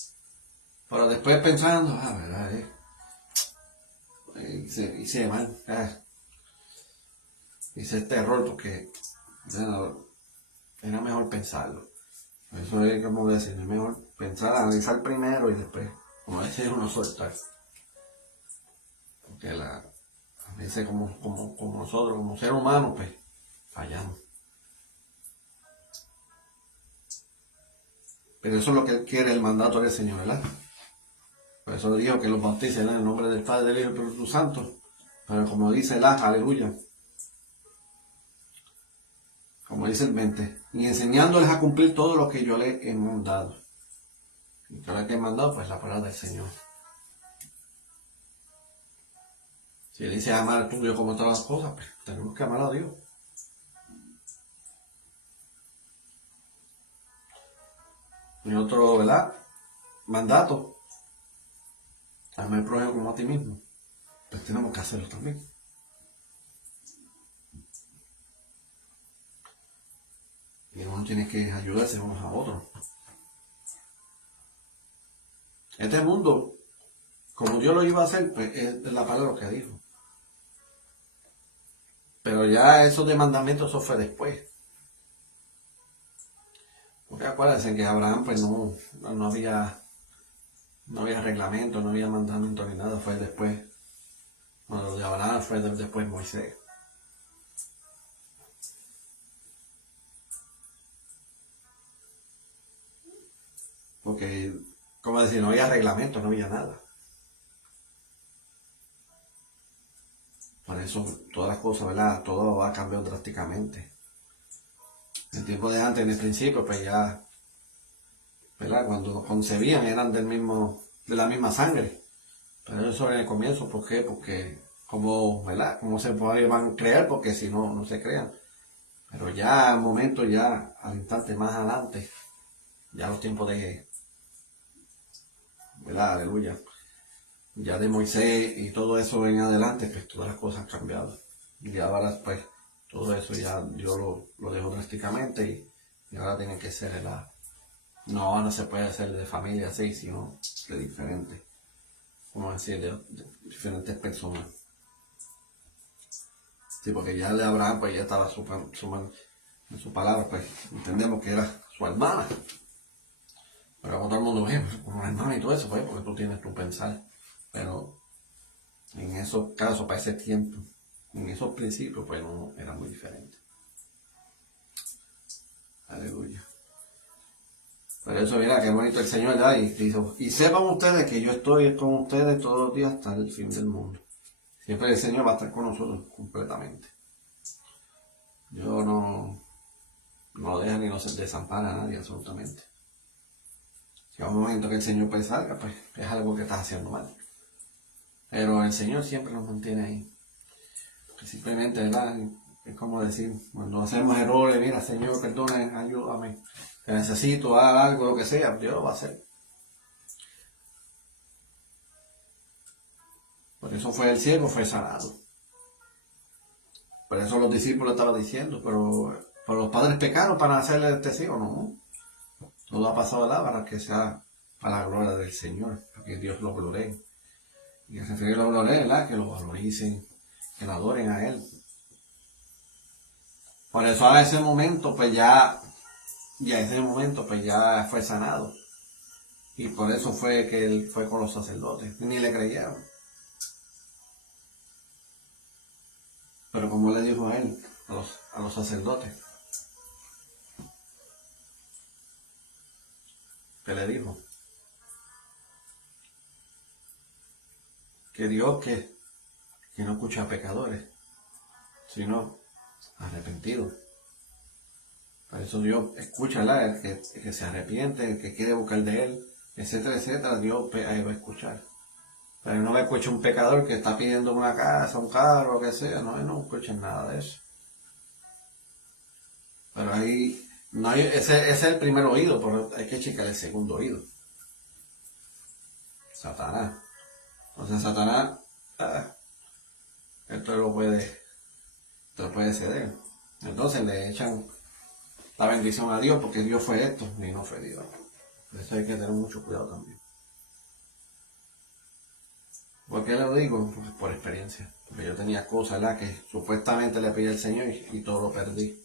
pero después pensando, verdad, hice mal, hice este error porque era mejor pensarlo. Eso es como decir, es mejor pensar, analizar primero y después, como decir, uno soltar. Porque a veces como nosotros, como seres humanos, pues fallamos. Pero eso es lo que quiere el mandato del Señor, ¿verdad? Por eso le dijo que los bauticen en el nombre del Padre, del Hijo y del Espíritu Santo. Pero como dice aleluya, como dice el 20, y enseñándoles a cumplir todo lo que yo les he mandado. Y que lo que he mandado, pues la palabra del Señor. Si dice amar a tu Dios como todas las cosas, pues tenemos que amar a Dios. Y otro, ¿verdad? Mandato. Amar al prójimo como a ti mismo. Pues tenemos que hacerlo también. Y uno tiene que ayudarse unos a otros. Este mundo, como Dios lo iba a hacer, pues es la palabra que dijo. Pero ya esos de mandamientos, eso fue después. Porque acuérdense que Abraham pues no había reglamento, no había mandamiento ni nada, fue después. Bueno, lo de Abraham fue después Moisés. Porque, como decir, no había reglamento, no había nada. Por eso todas las cosas, ¿verdad? Todo va a cambiar drásticamente. En tiempo de antes, en el principio, pues ya, ¿verdad? Cuando concebían eran de la misma sangre. Pero eso en el comienzo, ¿por qué? Porque, ¿verdad? ¿Cómo se van a crear? Porque si no, no se crean. Pero ya al momento, ya al instante más adelante, ya los tiempos ¿verdad? Aleluya. Ya de Moisés y todo eso en adelante, pues todas las cosas han cambiado. Y ahora, pues, todo eso ya Dios lo dejó drásticamente y ahora tiene que ser no, ahora se puede hacer de familia así, sino de diferentes, como decir, de diferentes personas. Sí, porque ya el de Abraham, pues ya estaba en su palabra, pues entendemos que era su hermana. Pero como todo el mundo ve, como la hermana y todo eso, pues, porque tú tienes tu pensar. Pero en esos casos, para ese tiempo, en esos principios, pues no era muy diferente. Aleluya. Pero eso, mira, qué bonito el Señor, ¿verdad? Y sepan ustedes que yo estoy con ustedes todos los días hasta el fin del mundo. Siempre el Señor va a estar con nosotros completamente. Yo no lo deja ni no se desampara a nadie, absolutamente. Si hay un momento que el Señor pues salga, pues es algo que estás haciendo mal. Pero el Señor siempre nos mantiene ahí. Que simplemente, ¿verdad? Es como decir, cuando hacemos errores, mira, Señor, perdona, ayúdame. Que necesito algo, lo que sea, Dios lo va a hacer. Por eso fue el ciego, fue sanado. Por eso los discípulos estaban diciendo, pero los padres pecaron para hacerle este ciego, no. Todo ha pasado para que sea para la gloria del Señor, para que Dios lo gloree. Y al referirlo a gloria, ¿verdad? Que lo valoricen, que lo adoren a Él. Por eso a ese momento, pues ya fue sanado. Y por eso fue que él fue con los sacerdotes. Ni le creyeron. Pero como le dijo a él, a los sacerdotes, que le dijo que Dios que no escucha a pecadores, sino arrepentidos. Por eso Dios escucha el que se arrepiente, el que quiere buscar de Él, etcétera, etcétera, Dios ahí va a escuchar. Pero no va a escuchar un pecador que está pidiendo una casa, un carro, lo que sea, no escuchen nada de eso. Pero ahí, no hay, ese es el primer oído, pero hay que checar el segundo oído. Satanás. Entonces Satanás, esto lo puede ceder. Entonces le echan la bendición a Dios porque Dios fue esto y no fue Dios. Por eso hay que tener mucho cuidado también. ¿Por qué lo digo? Pues por experiencia. Porque yo tenía cosas que supuestamente le pedí al Señor y todo lo perdí.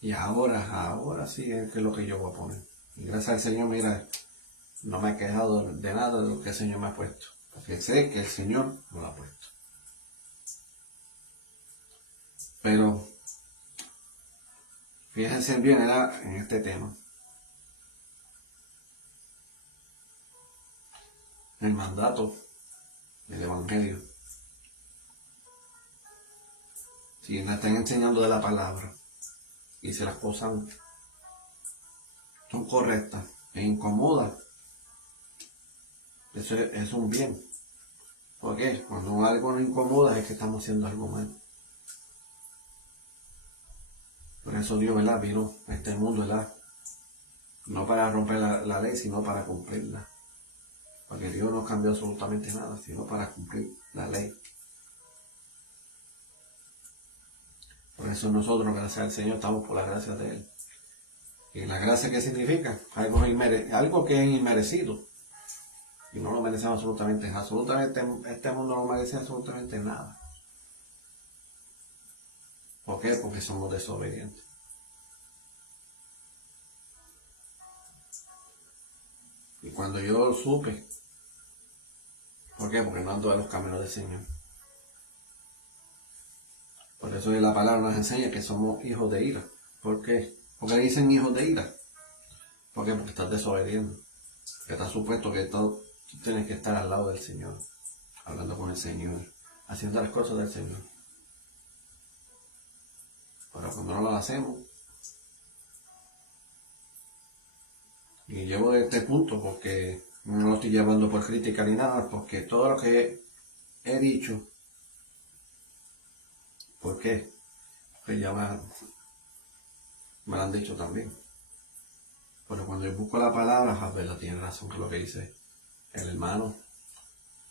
Y ahora sí es lo que yo voy a poner. Y gracias al Señor, mira, no me he quejado de nada de lo que el Señor me ha puesto. Porque sé que el Señor me lo ha puesto. Pero fíjense bien en este tema. El mandato del Evangelio. Si nos están enseñando de la palabra y si las cosas son correctas e incómodas, eso es un bien. ¿Por qué? Cuando algo nos incomoda es que estamos haciendo algo mal. Por eso Dios, ¿verdad?, vino a este mundo, ¿verdad?, no para romper la ley, sino para cumplirla. Porque Dios no cambió absolutamente nada, sino para cumplir la ley. Por eso nosotros, gracias al Señor, estamos por la gracia de Él. ¿Y la gracia qué significa? Algo que es inmerecido. Y no lo merecemos absolutamente nada. Este mundo no merece absolutamente nada. ¿Por qué? Porque somos desobedientes. Y cuando yo lo supe, ¿por qué? Porque no ando en los caminos del Señor. Por eso la palabra nos enseña que somos hijos de ira. ¿Por qué? Porque dicen hijos de ira. ¿Por qué? Porque estás desobediendo. Que está supuesto que tú tienes que estar al lado del Señor, hablando con el Señor, haciendo las cosas del Señor. Pero cuando no lo hacemos, y llevo este punto porque no lo estoy llevando por crítica ni nada, porque todo lo que he dicho, ¿por qué? Porque ya me lo han dicho también. Pero cuando yo busco la palabra, Javier tiene razón con lo que dice el hermano,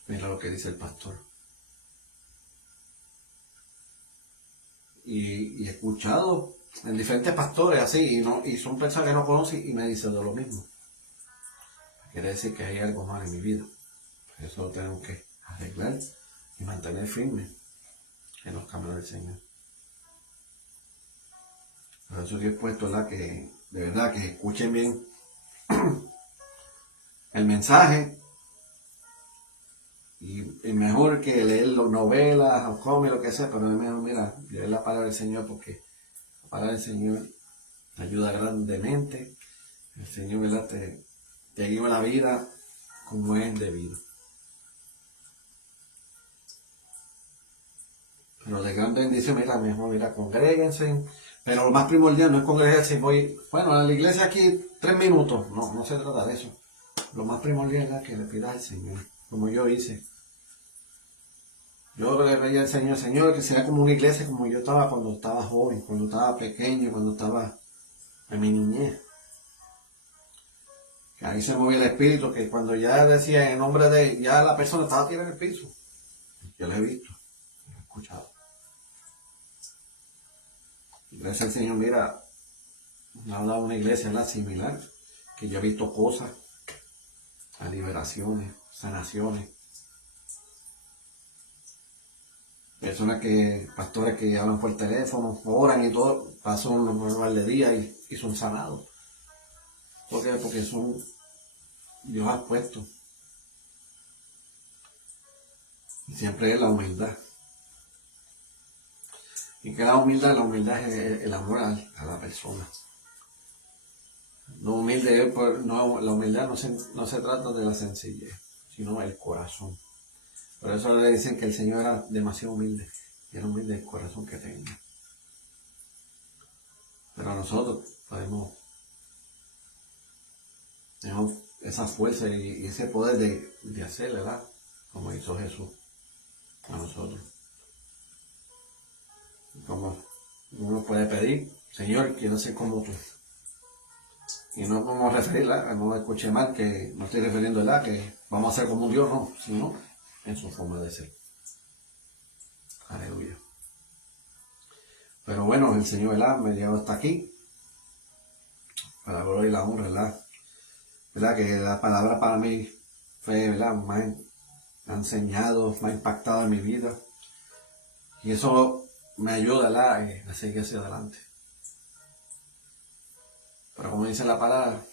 mira lo que dice el pastor. Y he escuchado en diferentes pastores así, y son personas que no conocen y me dicen de lo mismo. Quiere decir que hay algo mal en mi vida. Eso lo tenemos que arreglar y mantener firme en los caminos del Señor. Por eso estoy expuesto, ¿verdad?, que de verdad que escuchen bien el mensaje. Y mejor que leer novelas o cómics, lo que sea, pero es mejor, mira, leer la palabra del Señor, porque la palabra del Señor te ayuda grandemente. El Señor, ¿verdad? Te guía la vida como es debido. Pero de gran bendición, mira, congréguense. Pero lo más primordial no es congregarse y bueno, a la iglesia aquí 3 minutos. No se trata de eso. Lo más primordial es que le pidas al Señor, como yo hice. Yo le pedí al Señor, que sea como una iglesia como yo estaba cuando estaba joven, cuando estaba pequeño, cuando estaba en mi niñez. Que ahí se movía el espíritu, que cuando ya decía en nombre de, ya la persona estaba tirada en el piso. Yo lo he visto, lo he escuchado. Gracias al Señor, mira, me ha hablado una iglesia similar, que yo he visto cosas, a liberaciones, sanaciones. Personas pastores que hablan por teléfono, oran y todo, pasan un normal de día y son sanados. ¿Por qué? Porque Dios ha puesto. Y siempre es la humildad. Y que la humildad es el amor a la persona. La humildad no se trata de la sencillez, sino el corazón. Por eso le dicen que el Señor era demasiado humilde. Era humilde el corazón que tenía. Pero nosotros tenemos esa fuerza y ese poder de hacer, ¿verdad? Como hizo Jesús a nosotros. Como uno puede pedir, Señor, quiero ser como tú. Y no vamos a referirla, no escuché mal, que no estoy refiriendo a que vamos a ser como un Dios, no, sino en su forma de ser. Aleluya. Pero bueno, el Señor, ¿verdad? Me llevó hasta aquí. Para la gloria y la honra, ¿verdad? Que la palabra para mí fue, ¿verdad? Me ha enseñado, me ha impactado en mi vida. Y eso me ayuda, ¿verdad? A seguir hacia adelante. Pero como dice la palabra,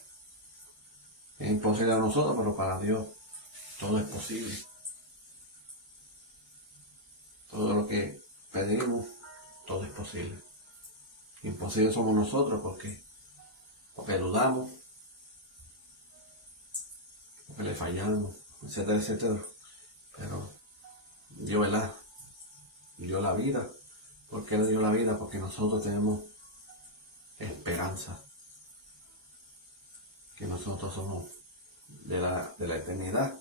es imposible a nosotros, pero para Dios todo es posible. Todo lo que pedimos, todo es posible. Imposible somos nosotros porque dudamos, porque le fallamos, etcétera, etcétera. Pero Dios, ¿verdad? Dio la vida. ¿Por qué le dio la vida? Porque nosotros tenemos esperanza. Que nosotros somos de la eternidad.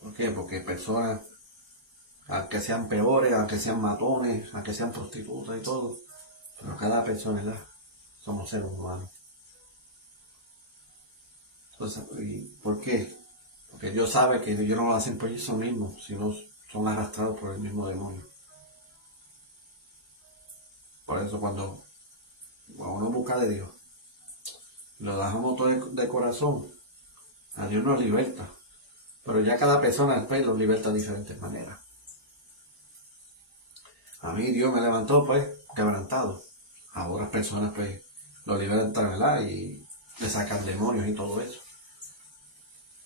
¿Por qué? Porque personas, aunque sean peores, aunque sean matones, aunque sean prostitutas y todo, pero cada persona, ¿verdad? Somos seres humanos. Entonces, ¿y por qué? Porque Dios sabe que ellos no lo hacen por ellos mismos, sino son arrastrados por el mismo demonio. Por eso cuando uno busca de Dios, lo dejamos todo de corazón, a Dios nos liberta. Pero ya cada persona después lo liberta de diferentes maneras. A mí Dios me levantó pues quebrantado. A otras personas pues lo libertan, ¿verdad? Y le sacan demonios y todo eso.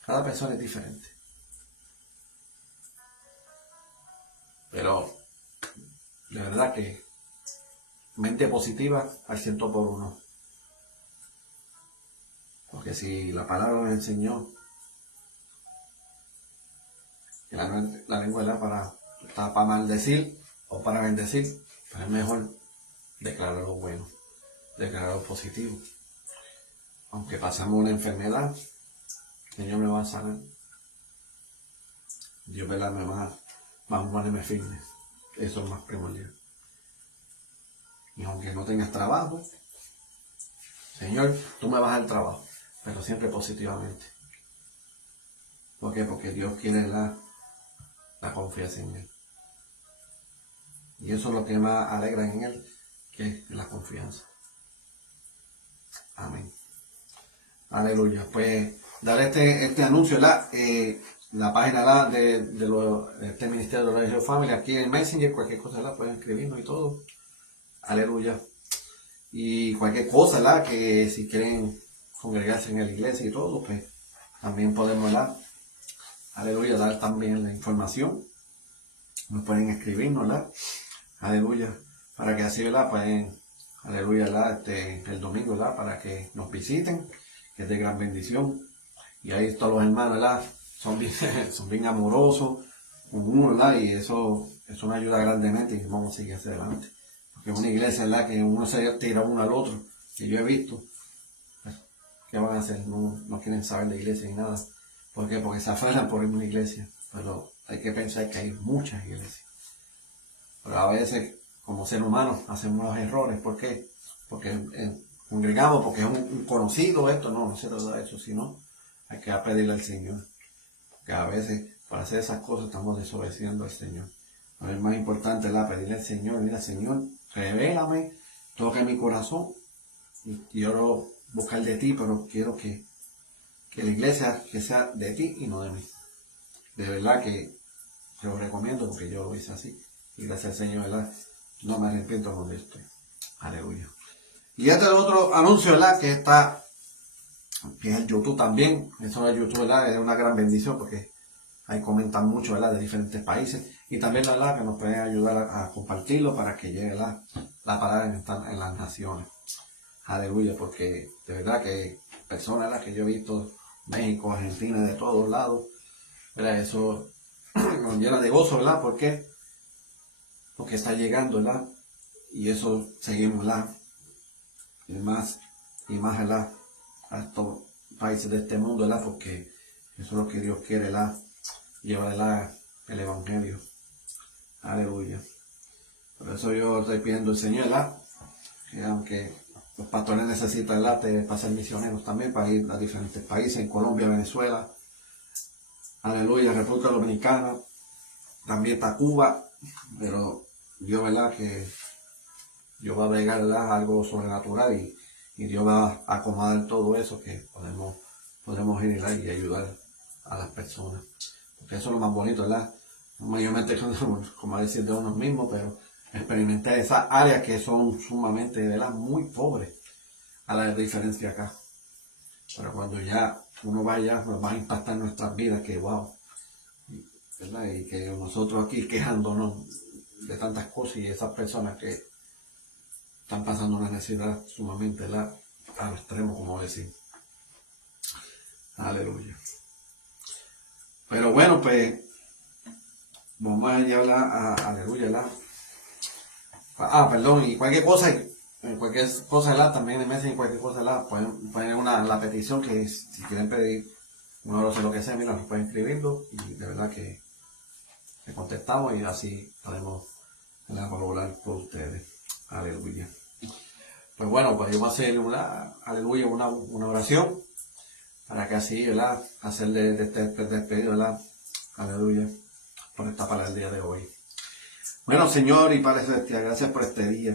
Cada persona es diferente. Pero de verdad que mente positiva al 100%. Porque si la palabra me enseñó que la lengua está para maldecir o para bendecir, pero es mejor declarar lo bueno, declarar lo positivo. Aunque pasamos una enfermedad, el Señor me va a sanar. Dios, ¿verdad? me va a ponerme firme. Eso es más primordial. Y aunque no tengas trabajo, Señor, tú me vas al trabajo, pero siempre positivamente. ¿Por qué? Porque Dios quiere la confianza en Él. Y eso es lo que más alegra en Él, que es la confianza. Amén. Aleluya. Pues daré este anuncio, la página de este ministerio de la Religión Family, aquí en Messenger, cualquier cosa pueden escribirnos y todo. Aleluya. Y cualquier cosa, que si quieren congregarse en la iglesia y todo, pues también podemos, aleluya, dar también la información. Nos pueden escribirnos, aleluya, para que así, pueden aleluya, ¿verdad? El domingo, ¿verdad? Para que nos visiten, que es de gran bendición. Y ahí todos los hermanos, ¿verdad? Son bien, son bien amorosos con uno, ¿verdad? Y eso me ayuda grandemente y vamos a seguir hacia adelante. Porque es una iglesia, ¿verdad? Que uno se tira uno al otro, que yo he visto. Pues, ¿qué van a hacer? No quieren saber de iglesia ni nada. ¿Por qué? Porque se aferran por ir a una iglesia. Pero hay que pensar que hay muchas iglesias. Pero a veces, como ser humanos, hacemos los errores. ¿Por qué? Porque congregamos, porque es un conocido esto. No se trata de eso, sino hay que pedirle al Señor. Porque a veces, para hacer esas cosas, estamos desobedeciendo al Señor. Pero es más importante, ¿verdad? Pedirle al Señor, mira, Señor, revélame, toca mi corazón. Y quiero buscar de ti, pero quiero que la iglesia que sea de ti y no de mí. De verdad que se lo recomiendo porque yo lo hice así. Y gracias al Señor, ¿verdad? No me arrepiento donde estoy. Aleluya. Y este es el otro anuncio, ¿verdad? Que es el YouTube también. Eso de YouTube, ¿verdad? Es una gran bendición porque ahí comentan mucho, ¿verdad? De diferentes países. Y también, ¿verdad? Que nos pueden ayudar a compartirlo para que llegue la palabra en las naciones. Aleluya. Porque de verdad que personas, ¿verdad? Que yo he visto, México, Argentina, de todos lados, ¿verdad? Eso nos llena de gozo, ¿verdad? ¿Por qué? Porque está llegando, ¿verdad? Y eso seguimos, ¿verdad? Y más, ¿verdad? A estos países de este mundo, ¿verdad? Porque eso es lo que Dios quiere, ¿verdad? Llevar, ¿verdad? El Evangelio. Aleluya. Por eso yo estoy pidiendo al Señor, ¿verdad? Que aunque los pastores necesitan, ¿verdad? Para misioneros también, para ir a diferentes países, en Colombia, Venezuela, aleluya, República Dominicana, también está Cuba, pero Dios, ¿verdad? Que Dios va a bregar, ¿verdad? Algo sobrenatural y Dios va a acomodar todo eso que podemos ir, ¿verdad? Y ayudar a las personas. Porque eso es lo más bonito, ¿verdad? Mayormente, como decir, de unos mismos, pero experimentar esas áreas que son sumamente, ¿verdad? Muy pobres a la diferencia acá. Pero cuando ya uno vaya, nos va a impactar nuestras vidas, que wow, ¿verdad? Y que nosotros aquí quejándonos de tantas cosas y esas personas que están pasando una necesidad sumamente, ¿verdad? A los extremos, como decir. Aleluya. Pero bueno, pues vamos a llevar aleluya, ¿verdad? Perdón, y cualquier cosa, ¿verdad? También en Messenger, cualquier cosa, ¿verdad? Pueden poner la petición que si quieren pedir una oración, lo que sea, mira, nos pueden escribirlo y de verdad que le contestamos y así podemos, ¿verdad? Colaborar con ustedes. Aleluya. Pues bueno, pues yo voy a hacer aleluya, una oración para que así, ¿verdad? Hacerle de este despedido, ¿verdad? Aleluya, por esta palabra del día de hoy. Bueno, Señor y Padre Celestial, gracias por este día.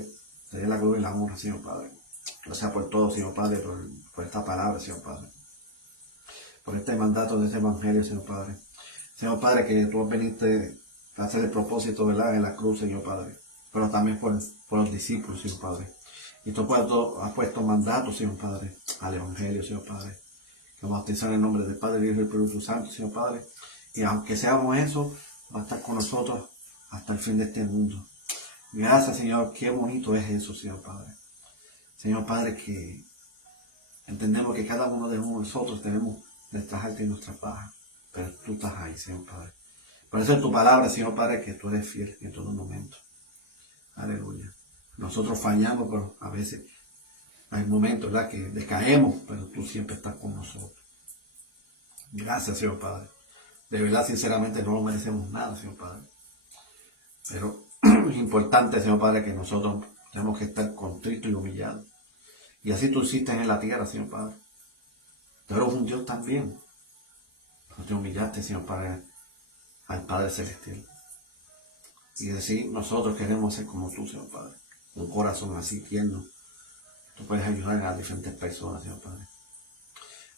Te doy la gloria y la honra, Señor Padre. Gracias por todo, Señor Padre, por esta palabra, Señor Padre. Por este mandato de este evangelio, Señor Padre. Señor Padre, que tú viniste a hacer el propósito, ¿verdad? En la cruz, Señor Padre. Pero también por los discípulos, Señor Padre. Y tú has puesto mandatos, Señor Padre, al evangelio, Señor Padre. Que bautizar en el nombre del Padre, del Hijo y del Espíritu Santo, Señor Padre. Y aunque seamos eso, va a estar con nosotros hasta el fin de este mundo. Gracias, Señor. Qué bonito es eso, Señor Padre. Señor Padre, que entendemos que cada uno de nosotros tenemos nuestras altas y nuestras bajas. Pero tú estás ahí, Señor Padre. Por eso es tu palabra, Señor Padre, que tú eres fiel en todo momento. Aleluya. Nosotros fallamos, pero a veces hay momentos, ¿verdad?, que decaemos, pero tú siempre estás con nosotros. Gracias, Señor Padre. De verdad, sinceramente, no lo merecemos nada, Señor Padre. Pero es importante, Señor Padre, que nosotros tenemos que estar contritos y humillados. Y así tú hiciste en la tierra, Señor Padre. Tú eres un Dios también. Pero te humillaste, Señor Padre, al Padre Celestial. Y decir, nosotros queremos ser como tú, Señor Padre. Un corazón así tierno. Tú puedes ayudar a diferentes personas, Señor Padre.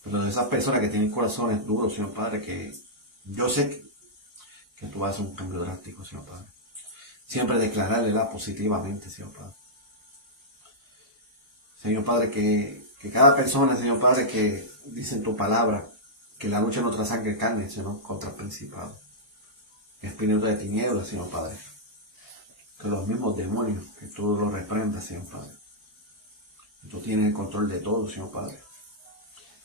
Pero de esas personas que tienen corazones duros, Señor Padre, que yo sé que tú vas a hacer un cambio drástico, Señor Padre. Siempre declararle positivamente, Señor Padre. Señor Padre, que cada persona, Señor Padre, que dice en tu palabra que la lucha no contra sangre y carne, sino contra el principado. Espíritu de tinieblas, Señor Padre. Que los mismos demonios, que tú los reprendas, Señor Padre. Tú tienes el control de todo, Señor Padre.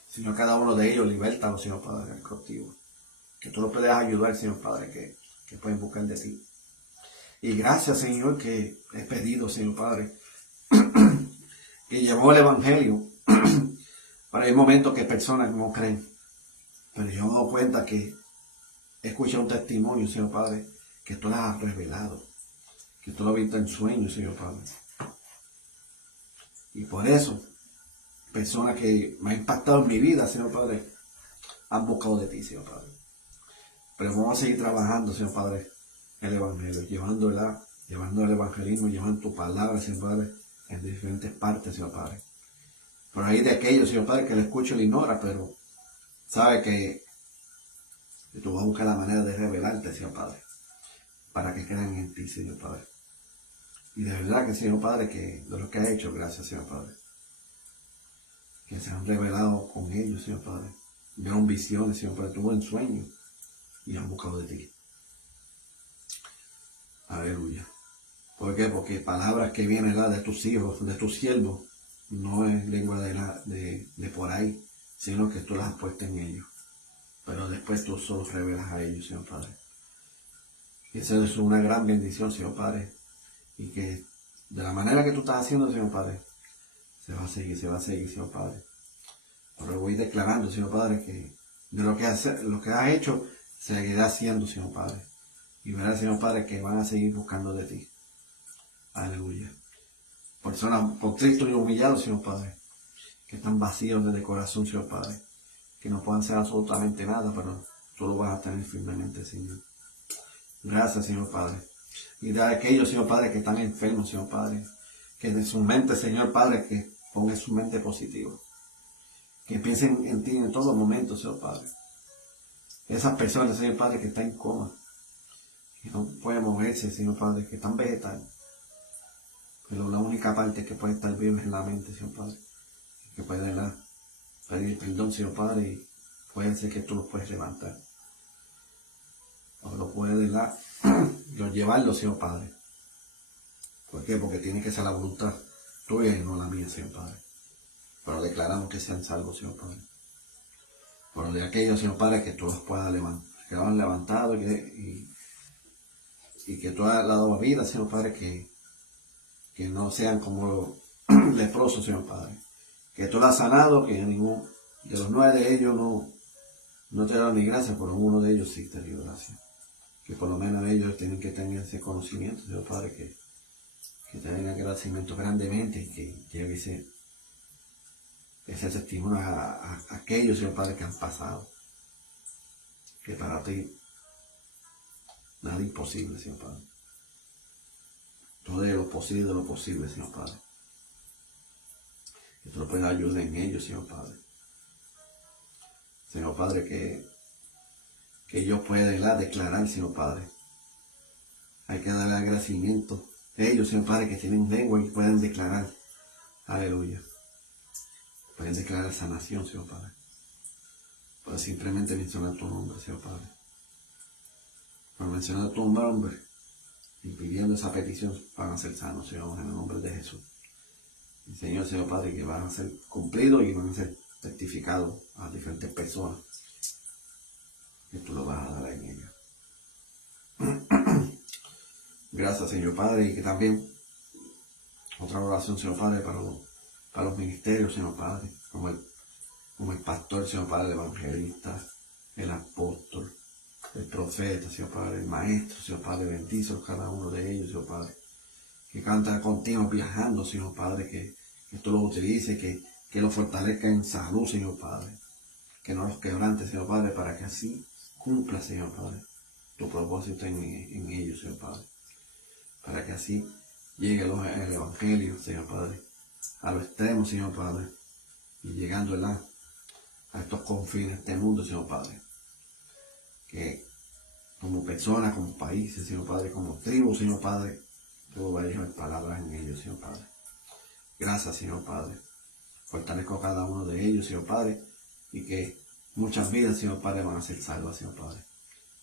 Señor, cada uno de ellos, libértalo, Señor Padre, del cautivo. Que tú los puedas ayudar, Señor Padre, que pueden buscar de ti. Y gracias, Señor, que he pedido, Señor Padre, que llevó el Evangelio para el momento que personas no creen. Pero yo me doy cuenta que escucha un testimonio, Señor Padre, que tú las has revelado, que tú lo has visto en sueños, Señor Padre. Y por eso, personas que me han impactado en mi vida, Señor Padre, han buscado de ti, Señor Padre. Pero vamos a seguir trabajando, Señor Padre, el Evangelio, llevando el evangelismo, llevando tu palabra, Señor Padre, en diferentes partes, Señor Padre. Por ahí de aquellos, Señor Padre, que le escucho y le ignora, pero sabe que tú vas a buscar la manera de revelarte, Señor Padre, para que crean en ti, Señor Padre. Y de verdad que, Señor Padre, que de lo que ha hecho, gracias, Señor Padre. Que se han revelado con ellos, Señor Padre. Vieron visiones, Señor Padre, tuvo en sueños y han buscado de ti. Aleluya. ¿Por qué? Porque palabras que vienen de tus hijos, de tus siervos, no es lengua de por ahí, sino que tú las has puesto en ellos. Pero después tú solo revelas a ellos, Señor Padre. Y eso es una gran bendición, Señor Padre. Y que de la manera que tú estás haciendo, Señor Padre, se va a seguir, Señor Padre. Pero voy declarando, Señor Padre, que de lo que has hecho, seguirá haciendo, Señor Padre. Y verás, Señor Padre, que van a seguir buscando de ti. Aleluya. Personas contritos y humillados, Señor Padre, que están vacíos desde el corazón, Señor Padre, que no puedan hacer absolutamente nada, pero tú lo vas a tener firmemente, Señor. Gracias, Señor Padre. Y de aquellos, Señor Padre, que están enfermos, Señor Padre, que de su mente, Señor Padre, que pongan su mente positiva. Que piensen en ti en todo momento, Señor Padre. Esas personas, Señor Padre, que están en coma, que no pueden moverse, Señor Padre, que están vegetales. Pero la única parte que puede estar viva es la mente, Señor Padre. Que puede pedir perdón, Señor Padre, y puede ser que tú los puedes levantar. O lo puedes llevarlo, Señor Padre. ¿Por qué? Porque tiene que ser la voluntad tuya y no la mía, Señor Padre. Pero declaramos que sean salvos, Señor Padre. Pero de aquellos, Señor Padre, que tú los puedas levantar, que lo han levantado y que tú has dado vida, Señor Padre, que no sean como leprosos, Señor Padre. Que tú lo has sanado, que ninguno de los 9 de ellos no te dan ni gracias, pero uno de ellos sí te dio gracias. Que por lo menos ellos tienen que tener ese conocimiento, Señor Padre, que te den agradecimiento grandemente y que lleve ese testimonio a aquellos, Señor Padre, que han pasado. Que para ti nada es imposible, Señor Padre. Todo es lo posible, Señor Padre. Que tú lo puedas ayudar en ellos, Señor Padre. Señor Padre, que ellos puedan declarar, Señor Padre. Hay que darle agradecimiento a ellos, Señor Padre, que tienen lengua y pueden declarar. Aleluya. Pueden declarar sanación, Señor Padre. Pueden simplemente mencionar tu nombre, Señor Padre. Por mencionar tu nombre y pidiendo esa petición van a ser sanos, Señor, en el nombre de Jesús. Y Señor Padre, que van a ser cumplidos y van a ser testificados a diferentes personas. Que tú lo vas a dar en ellos. Gracias, Señor Padre, y que también otra oración, Señor Padre, para los ministerios, Señor Padre, como el pastor, Señor Padre, el evangelista, el apóstol, el profeta, Señor Padre, el maestro, Señor Padre, bendícelos cada uno de ellos, Señor Padre, que canta contigo viajando, Señor Padre, que tú los utilices, que los fortalezca en salud, Señor Padre, que no los quebrante, Señor Padre, para que así cumpla, Señor Padre, tu propósito en ellos, Señor Padre, para que así llegue el Evangelio, Señor Padre, a los extremos, Señor Padre, y llegando a estos confines de este mundo, Señor Padre, que como personas, como países, Señor Padre, como tribus, Señor Padre, tú vas a dejar palabras en ellos, Señor Padre. Gracias, Señor Padre. Fortalezco a cada uno de ellos, Señor Padre, y que muchas vidas, Señor Padre, van a ser salvas, Señor Padre,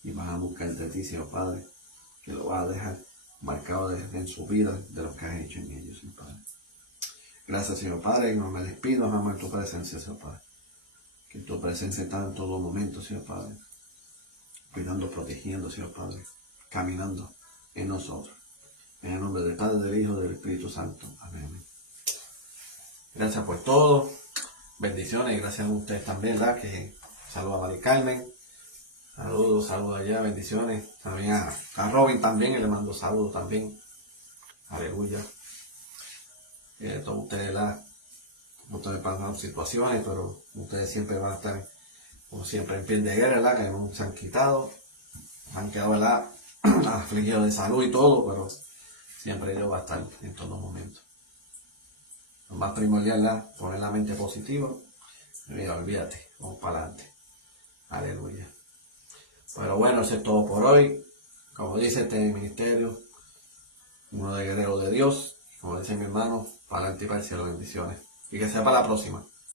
y van a buscar de ti, Señor Padre, que lo vas a dejar marcado en su vida de lo que has hecho en ellos, Señor Padre. Gracias, Señor Padre, no me despido jamás en tu presencia, Señor Padre. Que tu presencia está en todo momento, Señor Padre. Cuidando, protegiendo, Señor Padre. Caminando en nosotros. En el nombre del Padre, del Hijo y del Espíritu Santo. Amén. Gracias por todo. Bendiciones y gracias a ustedes también, ¿verdad? Que saludos a Mari Carmen. Saludos allá, bendiciones. También a Robin también, y le mando saludos también. Aleluya. Todos ustedes, ¿verdad? Ustedes pasan situaciones, pero ustedes siempre van a estar, como siempre, en pie de guerra, ¿verdad? Que no se han quitado. Han quedado, ¿verdad? Afligidos de salud y todo, pero siempre Dios va a estar en todos momentos. Lo más primordial, ¿verdad? Poner la mente positiva. Mira, olvídate, vamos para adelante. Aleluya. Pero bueno, eso es todo por hoy. Como dice este ministerio, uno de guerreros de Dios. Como dice mi hermano, para adelante y para el cielo, bendiciones. Y que sea para la próxima.